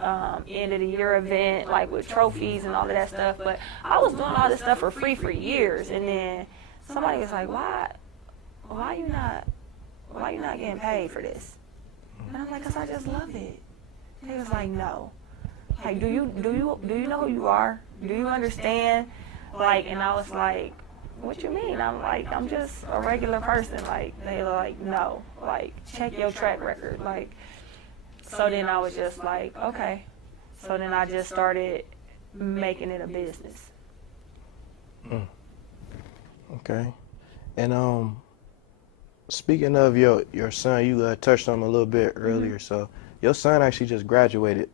end of the year event, with trophies and all of that stuff. But I was doing all this stuff for free for years, and then somebody was like, why you not getting paid for this? And I'm like, 'cause I just love it. They was like, no. Do you know who you are? Do you understand? And I was like, what you mean? I'm like, I'm just a regular person. Like, they like, no, like, check your track record. Like, so then I was just like, okay. So then I just started making it a business. Okay. And speaking of your son, you touched on him a little bit earlier. So your son actually just graduated.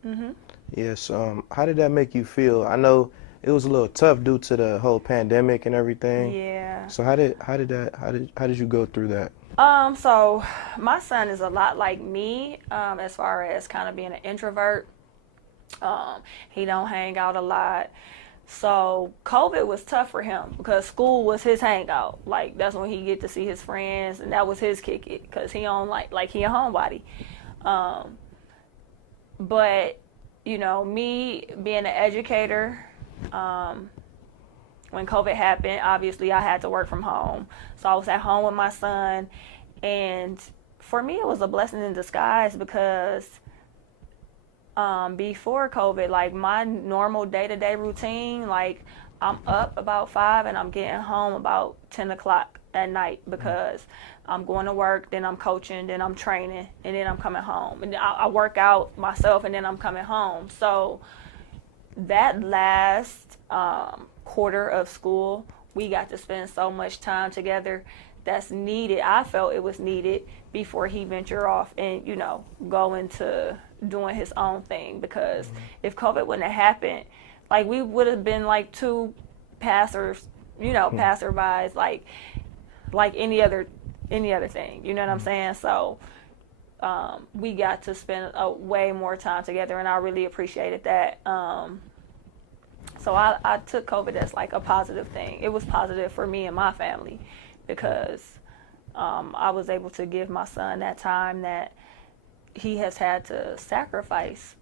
Yes. How did that make you feel? I know it was a little tough due to the whole pandemic and everything. Yeah. So how did you go through that? So my son is a lot like me, as far as kind of being an introvert. He don't hang out a lot. So COVID was tough for him because school was his hangout. Like, that's when he get to see his friends, and that was his kick it because he don't like he a homebody. But you know, me being an educator, when COVID happened, obviously I had to work from home. So I was at home with my son, and for me it was a blessing in disguise because before COVID, like my normal day-to-day routine, like I'm up about 5 and I'm getting home about 10 o'clock at night because I'm going to work, then I'm coaching, then I'm training, and then I'm coming home. And I work out myself, and then I'm coming home. So that last quarter of school, we got to spend so much time together that's needed. I felt it was needed before he ventured off and, you know, go into doing his own thing. Because if COVID wouldn't have happened, like we would have been like two passerbys, like any other thing. You know what I'm saying? So we got to spend way more time together, and I really appreciated that. So I took COVID as like a positive thing. It was positive for me and my family because I was able to give my son that time that he has had to sacrifice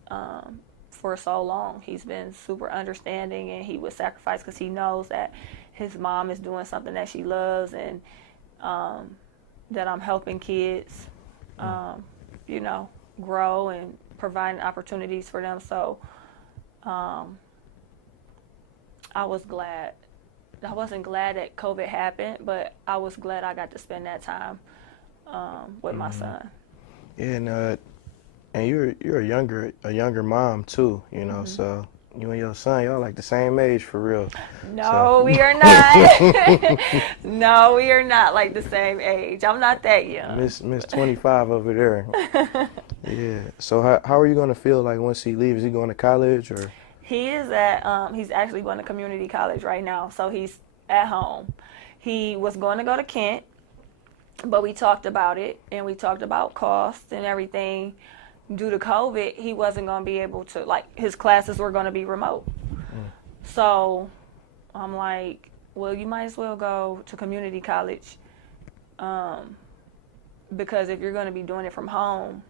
for so long. He's been super understanding, and he would sacrifice because he knows that his mom is doing something that she loves, and that I'm helping kids, grow and providing opportunities for them. So I was glad. I wasn't glad that COVID happened, but I was glad I got to spend that time with my son. Yeah, and you're a younger mom too, you know. So you and your son, y'all like the same age for real. No, we are not. No, we are not like the same age. I'm not that young. Miss 25 over there. Yeah. So how are you gonna feel like once he leaves? Is he going to college or? He is at, he's actually going to community college right now, so he's at home. He was going to go to Kent, but we talked about it, and we talked about costs and everything. Due to COVID, he wasn't going to be able to, like, his classes were going to be remote. So I'm like, well, you might as well go to community college, because if you're going to be doing it from home,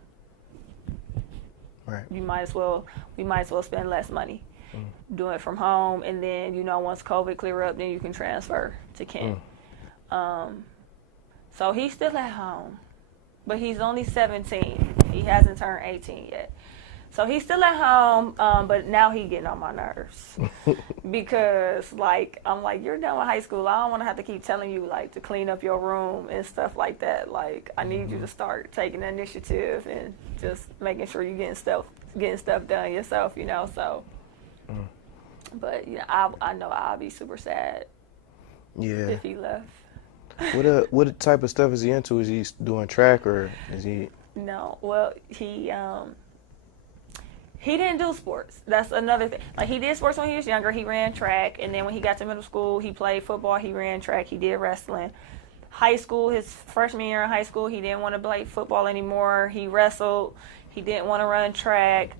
right, we might as well spend less money. Do it from home, and then, you know, once COVID clear up, then you can transfer to Kent. So he's still at home, but he's only 17. He hasn't turned 18 yet. So he's still at home, but now he's getting on my nerves because, like, I'm like, you're done with high school. I don't want to have to keep telling you, like, to clean up your room and stuff like that. Like, I need you to start taking the initiative and just making sure you're getting stuff done yourself, you know. So. But I know I'll be super sad if he left. What type of stuff is he into? Is he doing track or is he? No, well, he didn't do sports. That's another thing. Like, he did sports when he was younger. He ran track, and then when he got to middle school, he played football. He ran track. He did wrestling. High school, his freshman year in high school, he didn't want to play football anymore. He wrestled. He didn't want to run track.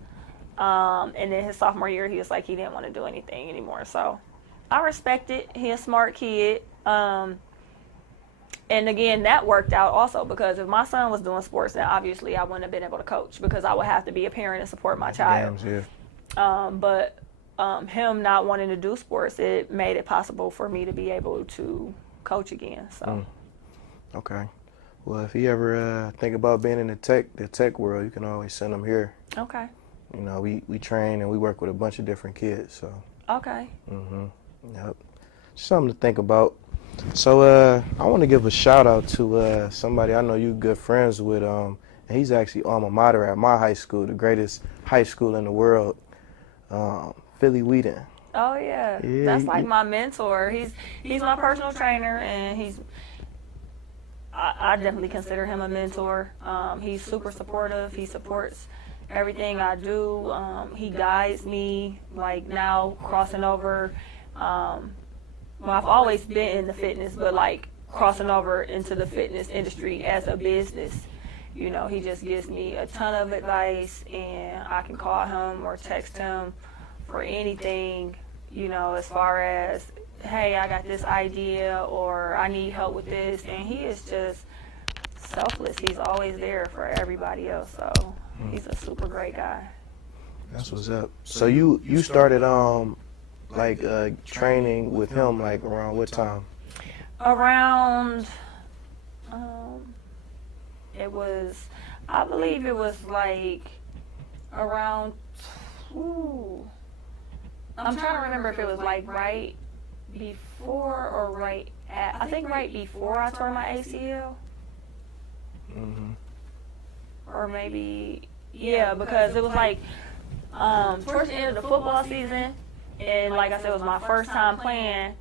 And then his sophomore year, he was like, he didn't want to do anything anymore. So I respect it. He's a smart kid. And again, that worked out also because if my son was doing sports, then obviously I wouldn't have been able to coach because I would have to be a parent and support my child. But him not wanting to do sports, it made it possible for me to be able to coach again. So. Okay. Well, if you ever think about being in the tech world, you can always send him here. Okay. You know, we train and we work with a bunch of different kids, so. Okay. Yep. Something to think about. So I want to give a shout out to somebody I know you good friends with. And he's actually alma mater at my high school, the greatest high school in the world, Philly Wheaton. Oh yeah, Yeah, that's like my mentor. He's my personal trainer, and I definitely consider him a mentor. He's super supportive. He supports everything I do. He guides me. Like now, crossing over. Well, I've always been in the fitness, but like crossing over into the fitness industry as a business. You know, he just gives me a ton of advice, and I can call him or text him for anything, you know, as far as, hey, I got this idea or I need help with this. And he is just selfless. He's always there for everybody else. So he's a super great guy. That's what's up. So you started like training with him like around what time? Around, I believe it was like around, I'm trying to remember if it was like right before or right at, I think right before I tore my ACL. Mm-hmm. Or maybe, yeah, because it was like towards the end of the football season, and like I said, it was my first time playing,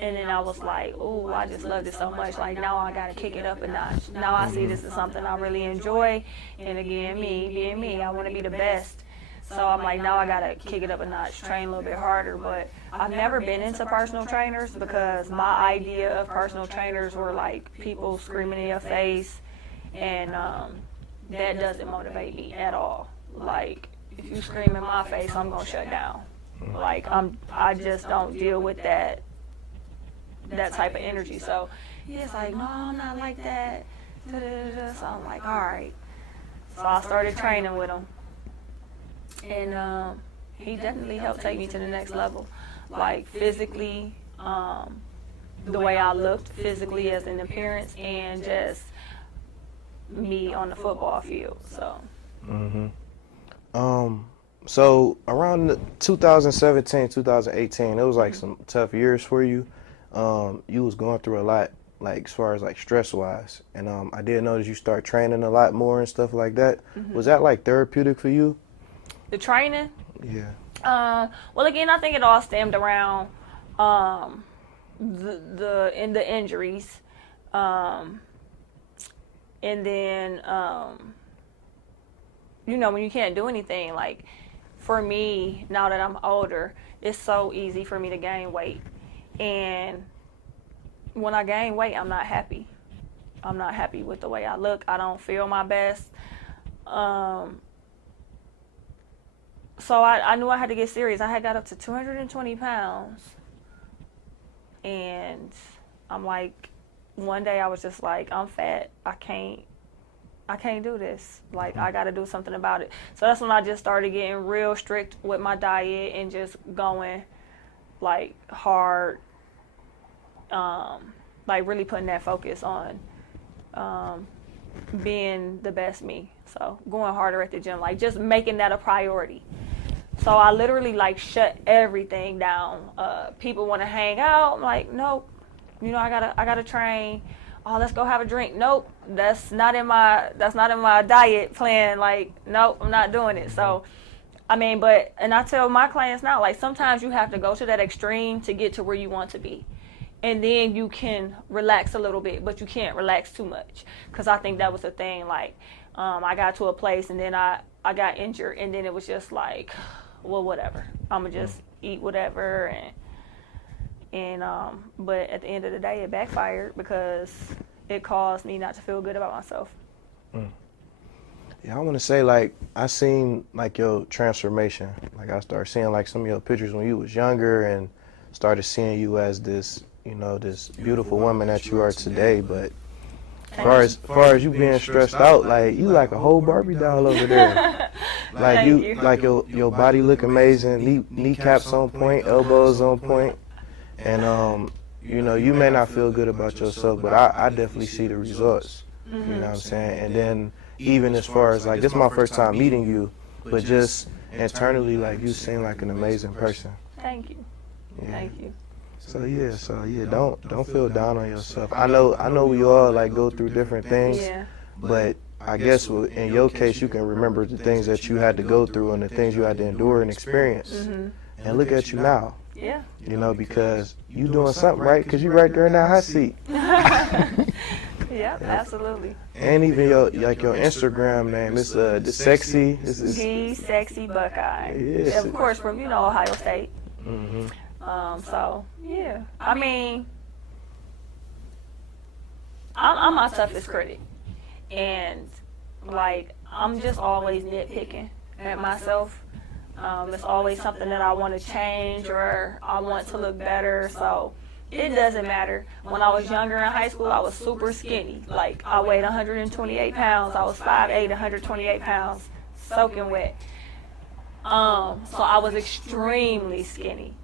and then I was like, ooh, I just love this so much, like now I gotta kick it up a notch. Now I see this as something I really enjoy, and again, me being me, I want to be the best. So I'm like, now I gotta kick it up a notch, train a little bit harder. But I've never been into personal trainers because my idea of personal trainers were like people screaming in your face, and that doesn't motivate me at all. Like if you scream in my face, I'm gonna shut down. Like I just don't deal with that type of energy. So he's like, no, I'm not like that. So I'm like, all right. So I started training with him. And he definitely helped take me to the next level, like physically, the way I looked physically as an appearance, and just me on the football field. So. So around 2017, 2018, it was like some tough years for you. You was going through a lot, like as far as like stress wise, and I did notice you start training a lot more and stuff like that. Was that like therapeutic for you? The training? Yeah. Well, again, I think it all stemmed around the injuries, and then you know, when you can't do anything. Like for me, now that I'm older, it's so easy for me to gain weight, and when I gain weight, I'm not happy. I'm not happy with the way I look. I don't feel my best. So I knew I had to get serious. I had got up to 220 pounds. And I'm like, one day I was just like, I'm fat. I can't do this. Like, I got to do something about it. So that's when I just started getting real strict with my diet and just going, like, hard. Like, really putting that focus on being the best me. So going harder at the gym, like, just making that a priority. So I literally like shut everything down. People want to hang out. I'm like, nope. You know, I gotta train. Oh, let's go have a drink. Nope. That's not in my diet plan. Like, nope, I'm not doing it. So, I mean, and I tell my clients now, like sometimes you have to go to that extreme to get to where you want to be. And then you can relax a little bit, but you can't relax too much. Because I think that was the thing. Like, I got to a place and then I got injured, and then it was just like, well, whatever. I'm going to just eat whatever. But at the end of the day, it backfired because it caused me not to feel good about myself. Yeah, I want to say, like, I seen, like, your transformation. Like, I started seeing, like, some of your pictures when you was younger and started seeing you as this, you know, this beautiful woman that you are today. But as far as you being stressed out, like, you like a whole Barbie doll over there. Like, you like your body look amazing, kneecaps on point, elbows on point. And, you know, you may not feel good about yourself, but I definitely see the results. You know what I'm saying? And then even as far as, like, this is my first time meeting you, but just internally, like, you seem like an amazing person. Thank you. Yeah. Thank you. So yeah, don't feel down on yourself. I know we all like go through different things, Yeah. but I guess in your case you can remember the things that you had to go through and the things you had to endure and experience. And look at you now. Yeah. You know, because you doing something right, because you right there in that hot seat. Yeah, absolutely. And even your Instagram name, it's the sexy. The Sexy Buckeye. Yes. Of course, from Ohio State. Mhm. So yeah, I mean, I'm my toughest critic, and like I'm just always nitpicking at myself. It's always something that I want to change or I want to look better. So it doesn't matter. When I was younger in high school, I was super skinny. Like I weighed 128 pounds. I was 5'8", 128 pounds, soaking wet. So I was extremely skinny.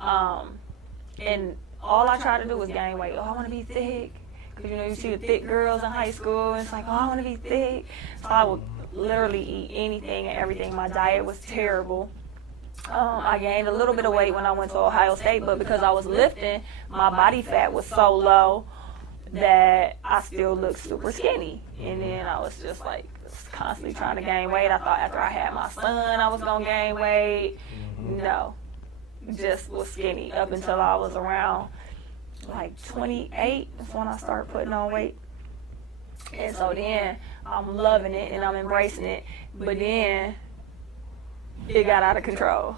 And all I tried to do was gain weight. Oh, I want to be thick. Because, you see the thick girls in high school. And it's like, oh, I want to be thick. So I would literally eat anything and everything. My diet was terrible. I gained a little bit of weight when I went to Ohio State, but because I was lifting, my body fat was so low that I still looked super skinny. And then I was just like constantly trying to gain weight. I thought after I had my son, I was going to gain weight. No, just was skinny up until I was around like 28. That's when I started putting on weight. And so then I'm loving it and I'm embracing it. But then it got out of control.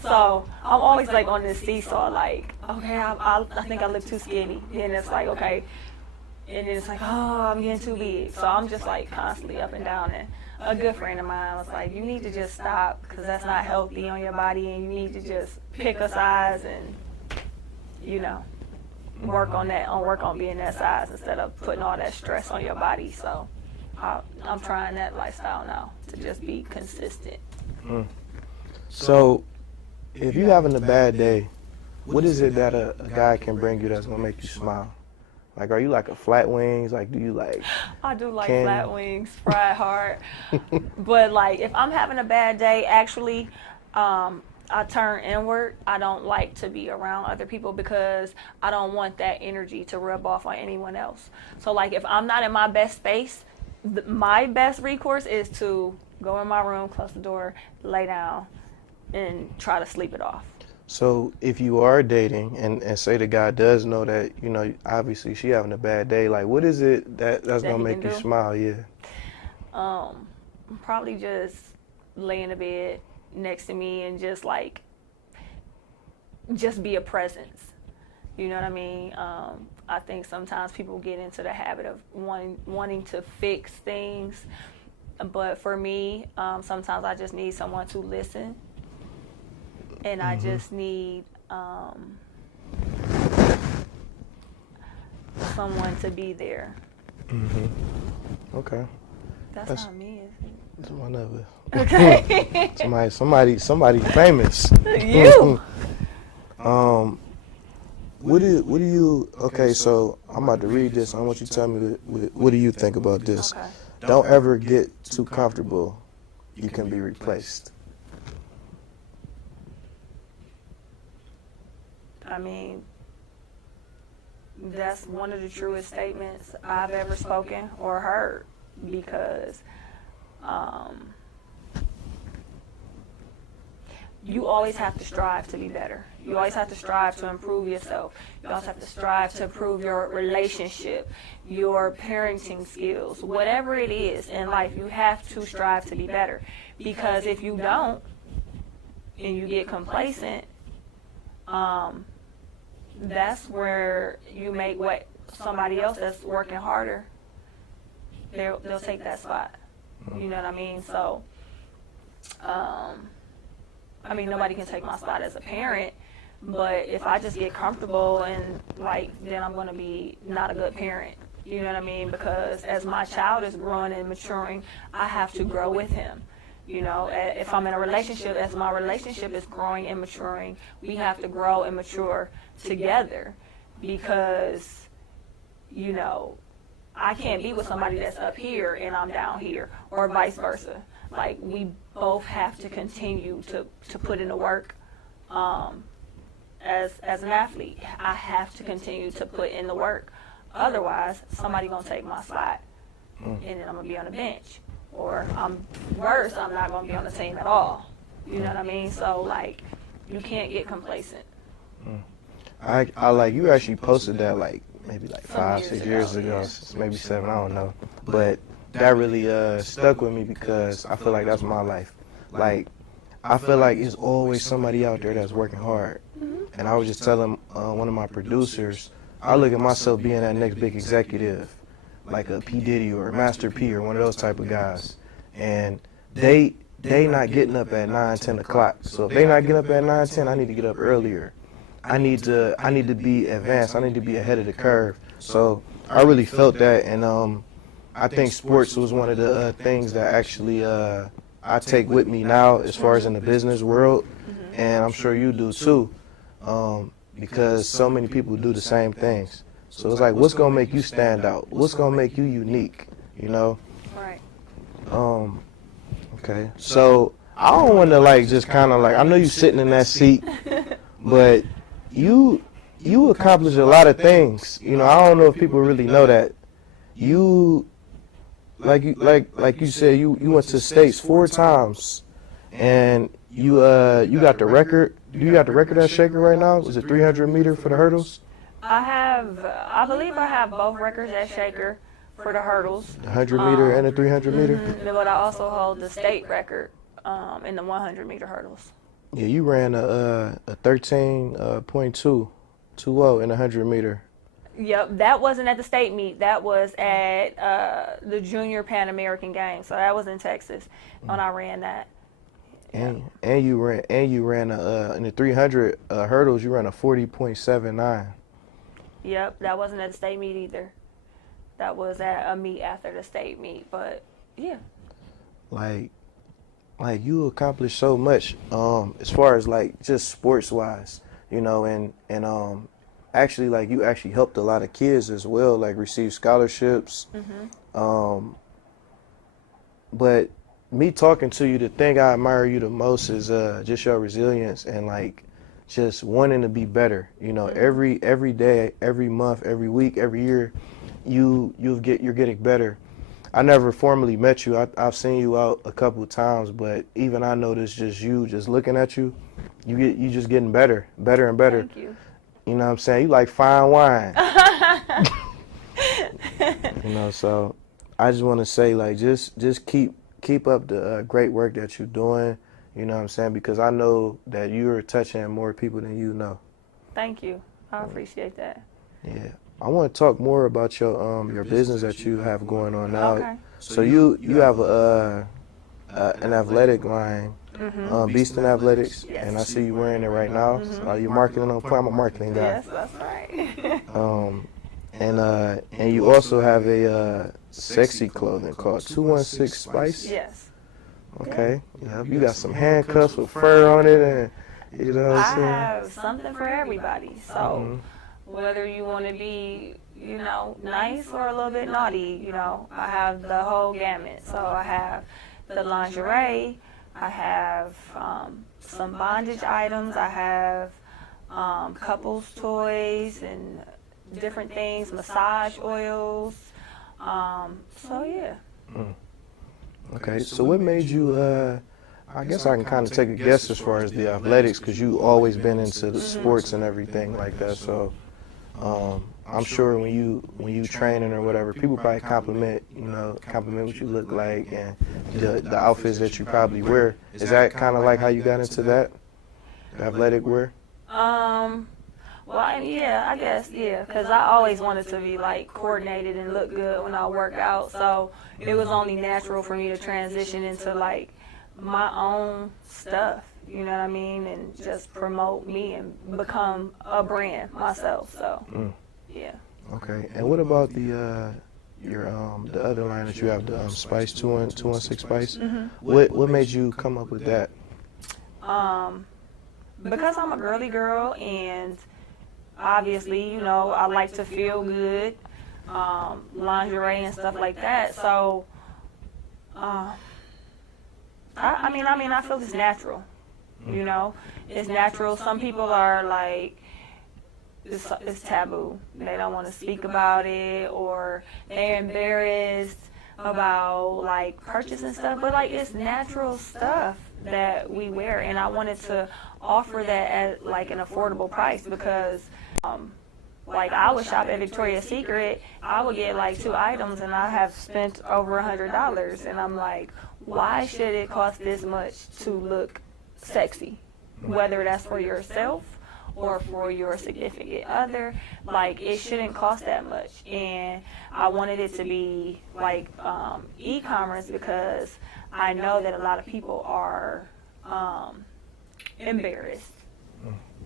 So I'm always like on this seesaw, like, okay, I think I look too skinny. Then it's like, okay. And then it's like, oh, I'm getting too big. So I'm just like constantly up and down. And a good friend of mine was like, you need to just stop because that's not healthy on your body. And you need to just pick a size and, work on being that size instead of putting all that stress on your body. So I'm trying that lifestyle now to just be consistent. So if you're having a bad day, what is it that a guy can bring you that's going to make you smile? Like, are you like a flat wings? Like, do you like I do like candy? flat wings, fried hard. But like, if I'm having a bad day, actually, I turn inward. I don't like to be around other people because I don't want that energy to rub off on anyone else. So like, if I'm not in my best space, my best recourse is to go in my room, close the door, lay down, and try to sleep it off. So if you are dating and say the guy does know that, obviously she having a bad day, like what is it that's going to he make can you do? smile? Yeah. Probably just lay in the bed next to me and just be a presence. You know what I mean? I think sometimes people get into the habit of wanting to fix things. But for me, sometimes I just need someone to listen. And I just need someone to be there. Okay. That's not me, is it? It's one of us. Okay. somebody famous. You. What do you? Okay, so I'm about to read this. I want you to tell me what do you think about this. Okay. Don't ever get too comfortable. You can be replaced. I mean, that's one of the truest statements I've ever spoken or heard because you always have to strive to be better. You always have to strive to improve yourself. You always have to strive to improve your relationship, your parenting skills, whatever it is in life, you have to strive to be better. Because if you don't and you get complacent, that's where you make what somebody else that's working harder, they'll take that spot. You know what I mean? So, nobody can take my spot as a parent, but if I just get comfortable and then I'm going to be not a good parent. You know what I mean? Because as my child is growing and maturing, I have to grow with him. If I'm in a relationship, as my relationship is growing and maturing, we have to grow and mature together because, I can't be with somebody that's up here and I'm down here or vice versa. Like, we both have to continue to put in the work as an athlete. I have to continue to put in the work. Otherwise, somebody gonna take my spot, and then I'm gonna be on the bench, or worse, I'm not gonna be on the team at all. You know what I mean? So like, you can't get complacent. I like you actually posted that like maybe like Some 5, years 6 ago, years ago, yeah. maybe 7, I don't know. But that really stuck with me because I feel like that's my life. Like I feel like it's always somebody out there that's working hard. And I was just telling one of my producers, I look at myself being that next big executive, like a P Diddy or Master P or one of those type of guys. And they not getting up at 9, 10 o'clock. So if they not getting up at 9, 10, I need to get up earlier. I need to be advanced. I need to be ahead of the curve. So I really felt that, and I think sports was one of the things that actually I take with me now as far as in the business world, and I'm sure you do too, because so many people do the same things. So it's like, what's gonna make you stand out? What's gonna make you unique? You know? Right. Okay. So I don't want to like just kind of like, I know you sitting in that seat, but you accomplish a lot of things. You know, I don't know if people really know that. You like you said, you went to states 4 times, and you got the record. You got the record at Shaker right now. Was it 300 meter for the hurdles? I believe I have both records at Shaker for the hurdles. The 100 meter and the 300 meter. But I also hold the state record in the 100 meter hurdles. Yeah, you ran a 13.220 in the 100 meter. Yep, that wasn't at the state meet. That was at the Junior Pan American Games. So that was in Texas when I ran that. And you ran in the 300 hurdles. You ran a 40.79. Yep, that wasn't at the state meet either. That was at a meet after the state meet. But yeah, Like you accomplished so much as far as like just sports wise, you know, and actually like you actually helped a lot of kids as well, like receive scholarships. But me talking to you, the thing I admire you the most is just your resilience and like just wanting to be better. You know, every day, every month, every week, every year, you're getting better. I never formally met you. I've seen you out a couple of times, but even I noticed just looking at you, you just getting better and better. thank you. You know what I'm saying? You like fine wine. You know, so I just want to say like just keep up the great work that you're doing. You know what I'm saying? Because I know that you're touching more people than you know. Thank you. I appreciate that. Yeah. I want to talk more about your business that you have going on now. Okay. So you have an athletic line, Beastin Athletics, Yes. and I see you wearing it right now. So you're marketing on point. I'm a marketing guy. Yes, that's right. And you also have a sexy clothing called 216 Spice. Yes. Okay. Yeah. You got some handcuffs with fur on it, and you know what I I'm saying. have something for everybody. So whether you want to be, you know, nice or a little bit naughty, you know, I have the whole gamut. So I have the lingerie, I have some bondage items, I have couples toys and different things, massage oils. So yeah. Okay, so what made you, I guess I can kind of take a guess as far as the athletics, because you always been into the sports and everything like that. So I'm sure when you training or whatever, people probably compliment what you look like and the outfits that you probably wear. Is that kind of like how you got into that, the athletic wear? Well, yeah, I guess, yeah, because I always wanted to be, like, coordinated and look good when I work out, so it was only natural for me to transition into, like, my own stuff, you know what I mean, and just promote me and become a brand myself, so, yeah. Okay, and what about the other line that you have, the Spice 216 Spice? What made you come up with that? Because I'm a girly girl and obviously, you know, I like to feel good, lingerie and stuff like that. So, I mean, I feel it's natural. You know, it's natural. Some people are like, it's taboo. They don't want to speak about it, or they're embarrassed about like purchasing stuff. But like, it's natural stuff that we wear, and I wanted to offer that at like an affordable price because like I would shop at Victoria's Secret, I would get like 2 items and I have spent over $100, and I'm like, why should it cost this much to look sexy? Whether that's for yourself or for your significant other, like it shouldn't cost that much. And I wanted it to be like e-commerce because I know that a lot of people are embarrassed.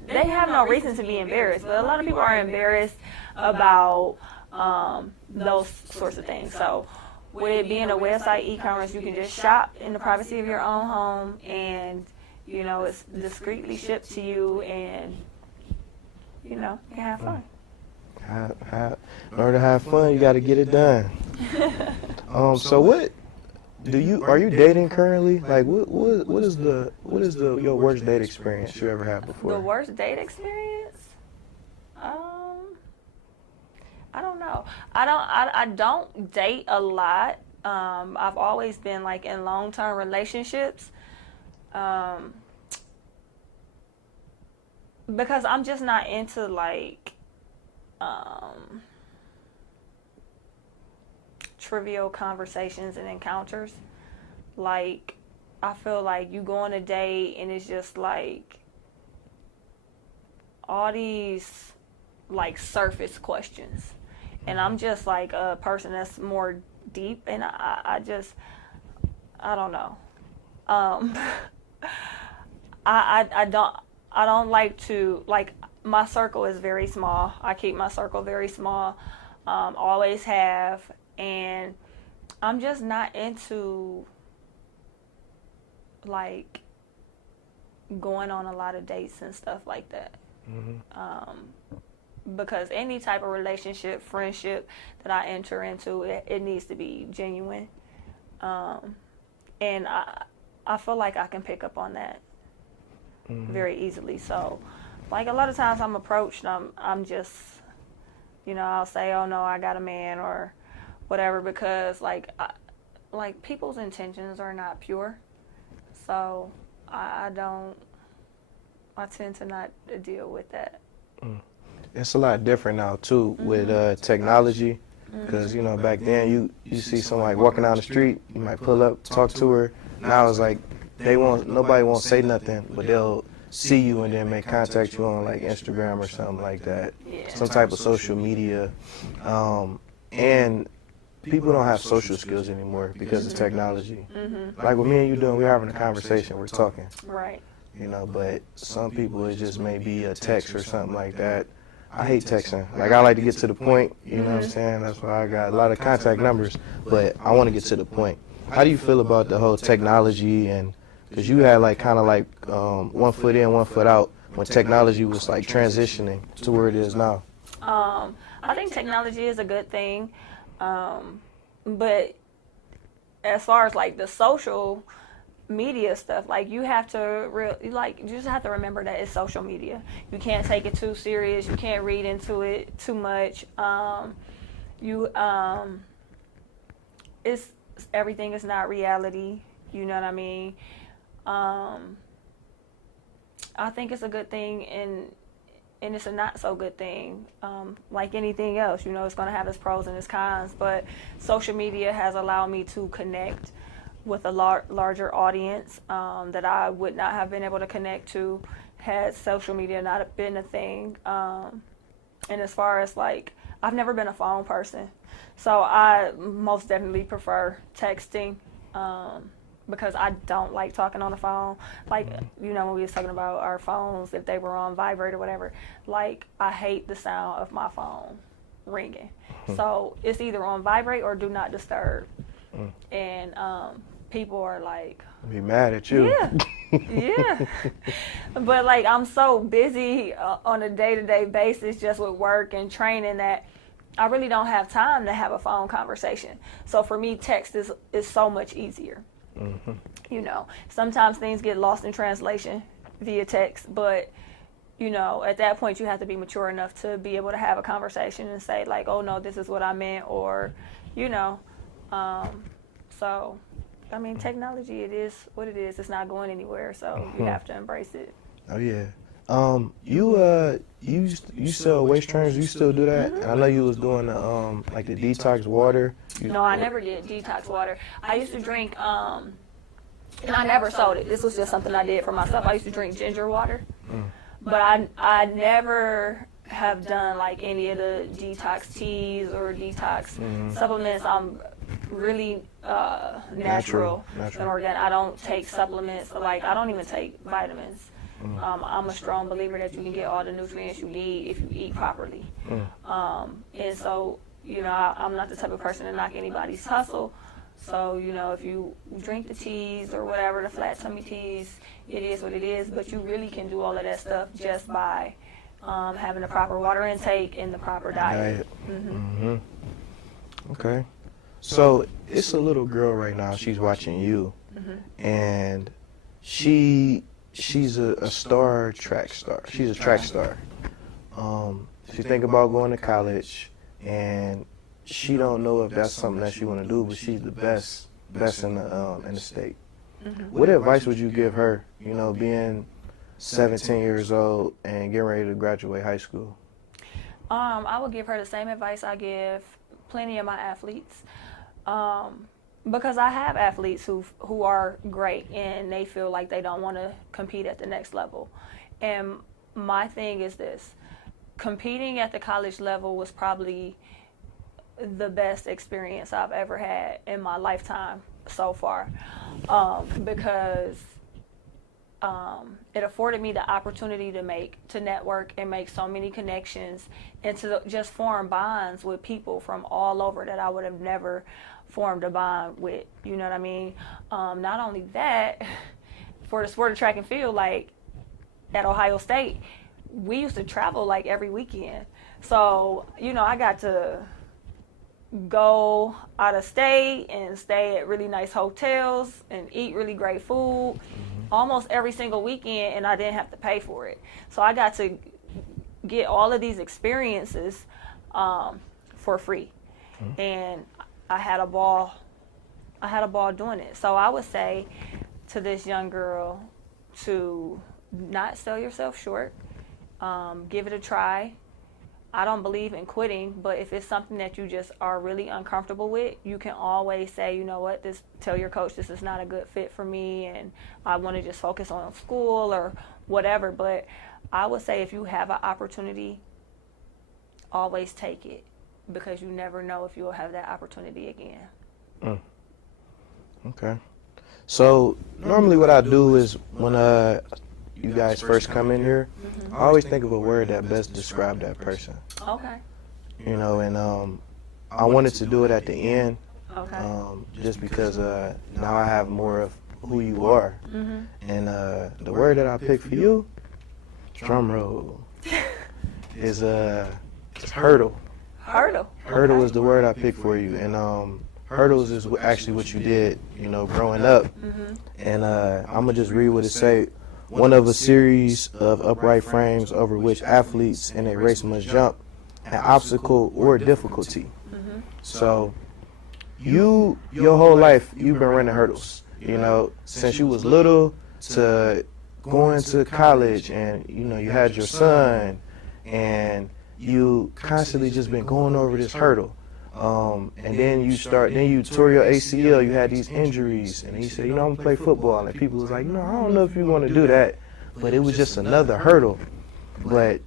They have no reason to be embarrassed, but a lot of people are embarrassed about those sorts of things. So with it being a website e-commerce, you can just shop in the privacy of your own home, and you know, it's discreetly shipped to you, and you know, you can have fun. In order to have fun, you got to get it done. So what are you dating currently? Like, what is your worst date experience you ever had before? The worst date experience? I don't know. I don't date a lot. I've always been like in long-term relationships. Because I'm just not into like trivial conversations and encounters. Like, I feel like you go on a date and it's just like all these like surface questions, and I'm just like a person that's more deep, and I don't know. I don't like to, like, my circle is very small. I keep my circle very small, always have, and I'm just not into like going on a lot of dates and stuff like that. Because any type of relationship, friendship that I enter into, it needs to be genuine, and I feel like I can pick up on that very easily. So like a lot of times I'm approached, I'm just, you know, I'll say, oh no, I got a man or whatever, because like people's intentions are not pure. So I tend to not deal with that. It's a lot different now too with technology, because you know, back then you see somebody walking down the street, you might pull up, talk to her. Now it's like nobody won't say nothing, but they'll see you and then may contact you on like Instagram or something like that, some type of social media, and people don't have social skills anymore because of technology. Like what me and you doing, we're having a conversation, we're talking. Right. You know, but some people, it just may be a text or something like that. I hate texting. Like, I like to get to the point, you know what I'm saying? That's why I got a lot of contact numbers, but I want to get to the point. How do you feel about the whole technology? And because you had like kind of like 1 foot in, 1 foot out when technology was like transitioning to where it is now. I think technology is a good thing, but as far as like the social media stuff, like you have to you just have to remember that it's social media. You can't take it too serious. You can't read into it too much. It's everything is not reality. You know what I mean? I think it's a good thing, and it's a not so good thing. Like anything else, you know, it's going to have its pros and its cons. But social media has allowed me to connect with a larger audience that I would not have been able to connect to had social media not been a thing. And as far as like, I've never been a phone person, so I most definitely prefer texting, because I don't like talking on the phone. Like, you know, when we was talking about our phones, if they were on vibrate or whatever, like I hate the sound of my phone ringing. So it's either on vibrate or do not disturb. And people are like, be mad at you. Yeah. But like, I'm so busy on a day-to-day basis just with work and training that I really don't have time to have a phone conversation. So for me, text is so much easier. You know, sometimes things get lost in translation, via text, but you know, at that point you have to be mature enough to be able to have a conversation and say like, oh no, this is what I meant, or, you know, so, I mean, technology, it is what it is. It's not going anywhere, so you have to embrace it. Oh yeah. You sell waist trainers. You still do that? And I know you was doing the like the detox water. No, I never did detox water. I used to drink, and I never sold it. This was just something I did for myself. I used to drink ginger water, but I never have done like any of the detox teas or detox supplements. I'm really natural and organic. I don't take supplements. Like, I don't even take vitamins. I'm a strong believer that you can get all the nutrients you need if you eat properly. And so, you know, I'm not the type of person to knock anybody's hustle. So, you know, if you drink the teas or whatever, the flat tummy teas, it is what it is. But you really can do all of that stuff just by having the proper water intake and the proper diet. Okay. So it's a little girl right now. She's watching you, and she's a star track star. She's a track star. She think about going to college, and she don't know if that's something that she want to do, but she's the best in the state. What advice would you give her? You know, being 17 years old and getting ready to graduate high school. I would give her the same advice I give plenty of my athletes. Because I have athletes who are great and they feel like they don't want to compete at the next level. And my thing is this: competing at the college level was probably the best experience I've ever had in my lifetime so far, because it afforded me the opportunity to network and make so many connections and to just form bonds with people from all over that I would have never formed a bond with. You know what I mean? Not only that, for the sport of track and field, like at Ohio State, we used to travel like every weekend. So, you know, I got to go out of state and stay at really nice hotels and eat really great food almost every single weekend, and I didn't have to pay for it. So I got to get all of these experiences for free. And I had a ball doing it. So I would say to this young girl to not sell yourself short. Give it a try. I don't believe in quitting, but if it's something that you just are really uncomfortable with, you can always say, you know what, tell your coach this is not a good fit for me and I want to just focus on school or whatever. But I would say if you have an opportunity, always take it, because you never know if you'll have that opportunity again. Okay. So normally what I do is when you guys first come in here, I always think of a word that best describes that person. Okay. You know, and I wanted to do it at the end, just because now I have more of who you are. And the word that I picked for you, drum roll, is hurdle. Hurdle. Hurdle is the word I picked for you, and hurdles is actually what you did, you know, growing up. And I'm gonna just read what it say. One of a series of upright frames over which athletes in a race must jump an obstacle or difficulty. So your whole life, you've been running hurdles, you know, since you was little to going to college, and, you know, you had your son, and you constantly just been going over this hurdle. And then you tore your ACL, you had these injuries, and he said, you know, I'm gonna play football. And people was like, no, I don't know if you want to do that, but it was just another hurdle. But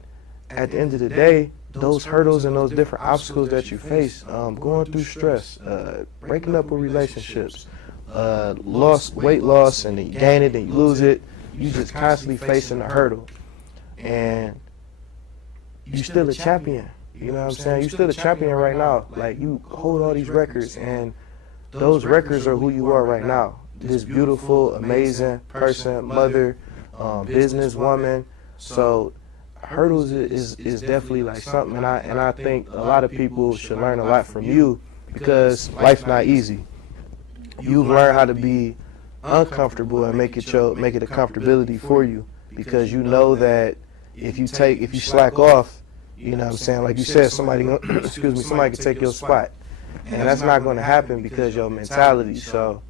at the end of the day, those hurdles and those different obstacles that you face, going through stress, breaking up with relationships, weight loss, and then you gain it, then you lose it, you just constantly facing a hurdle. And you still a champion. You know what I'm saying? You're still a champion right now. Like, you hold all these records, and those records are who you are right now. This beautiful, amazing person, mother, businesswoman. So hurdles is definitely like something, and I think a lot of people should learn a lot from you, because life's not easy. You've learned how to be uncomfortable and make it a comfortability for you. because you know that if you slack off, you know what I'm saying, like you said, somebody somebody can take your spot, and that's not going to happen because your mentality. So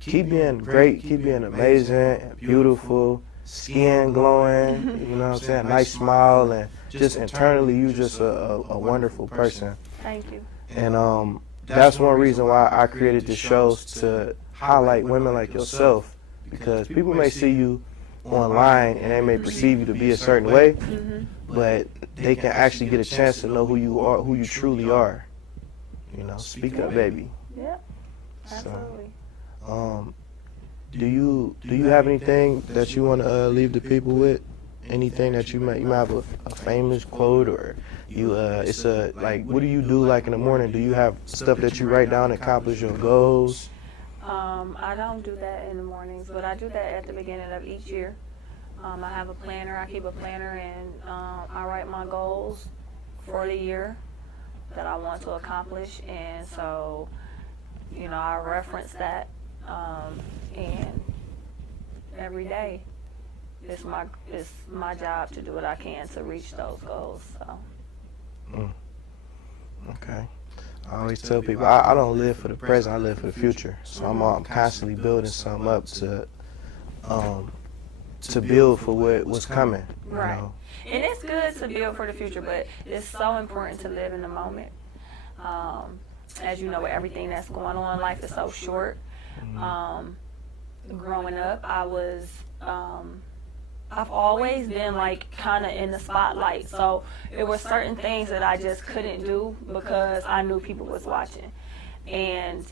keep being great, keep being amazing, beautiful, skin glowing, you know what I'm saying, nice smile, and just internally you just a wonderful person. Thank you. And that's one reason why I created the shows, to highlight women like yourself, because people may see you online and they may perceive you to be a certain way, but they can actually get a chance to know who you are, who you truly are. You know, speak up, baby. Yeah, absolutely. So, do you have anything that you want to leave the people with? Anything that you might have a famous quote, or it's like, what do you do like in the morning? Do you have stuff that you write down to accomplish your goals? I don't do that in the mornings, but I do that at the beginning of each year. I have a planner. I keep a planner, and I write my goals for the year that I want to accomplish, and so, you know, I reference that, and every day it's my job to do what I can to reach those goals. So. Okay. I always tell people I don't live for the present, I live for the future. So I'm constantly building something up to build for what's coming. Right. You know? And it's good to build for the future, but it's so important to live in the moment. As you know, with everything that's going on, life is so short. Growing up, I've always been like kind of in the spotlight. So there were certain things that I just couldn't do because I knew people was watching. And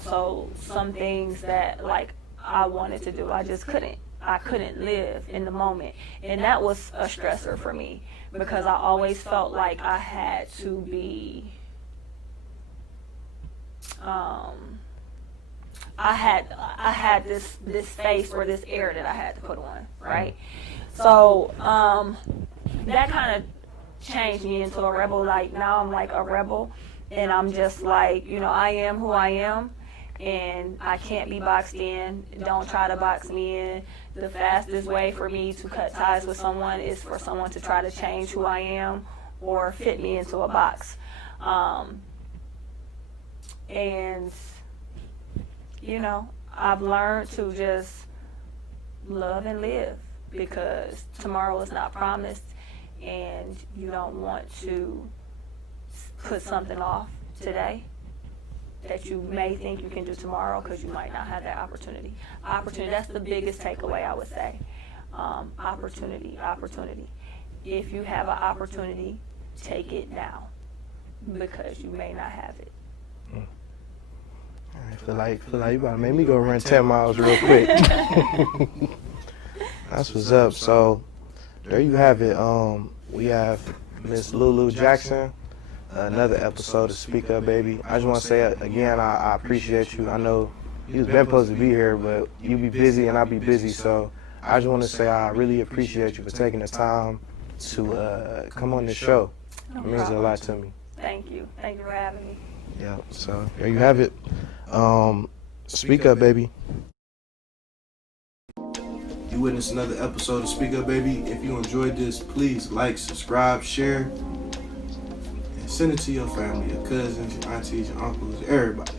so some things that like I wanted to do, I just couldn't. I couldn't live in the moment. And that was a stressor for me because I always felt like I had to be, I had this face or this air that I had to put on, right? So that kind of changed me into a rebel. Like now I'm like a rebel, and I'm just like, you know, I am who I am, and I can't be boxed in. Don't try to box me in. The fastest way for me to cut ties with someone is for someone to try to change who I am or fit me into a box. And you know, I've learned to just love and live because tomorrow is not promised, and you don't want to put something off today that you may think you can do tomorrow because you might not have that opportunity. That's the biggest takeaway, I would say. Opportunity. If you have an opportunity, take it now because you may not have it. I feel like you about to make me go run 10 miles real quick. That's what's up. So there you have it. We have Miss Lulu Jackson, another episode of Speak Up Baby. I just want to say again, I appreciate you. I know you've been supposed to be here, but you be busy and I be busy. So I just want to say I really appreciate you for taking the time to come on this show. It means a lot to me. Thank you. Thank you for having me. Yeah, so there you have it. Speak Up Baby. You witnessed another episode of Speak Up Baby. If you enjoyed this, please like, subscribe, share, and send it to your family, your cousins, your aunties, your uncles, everybody.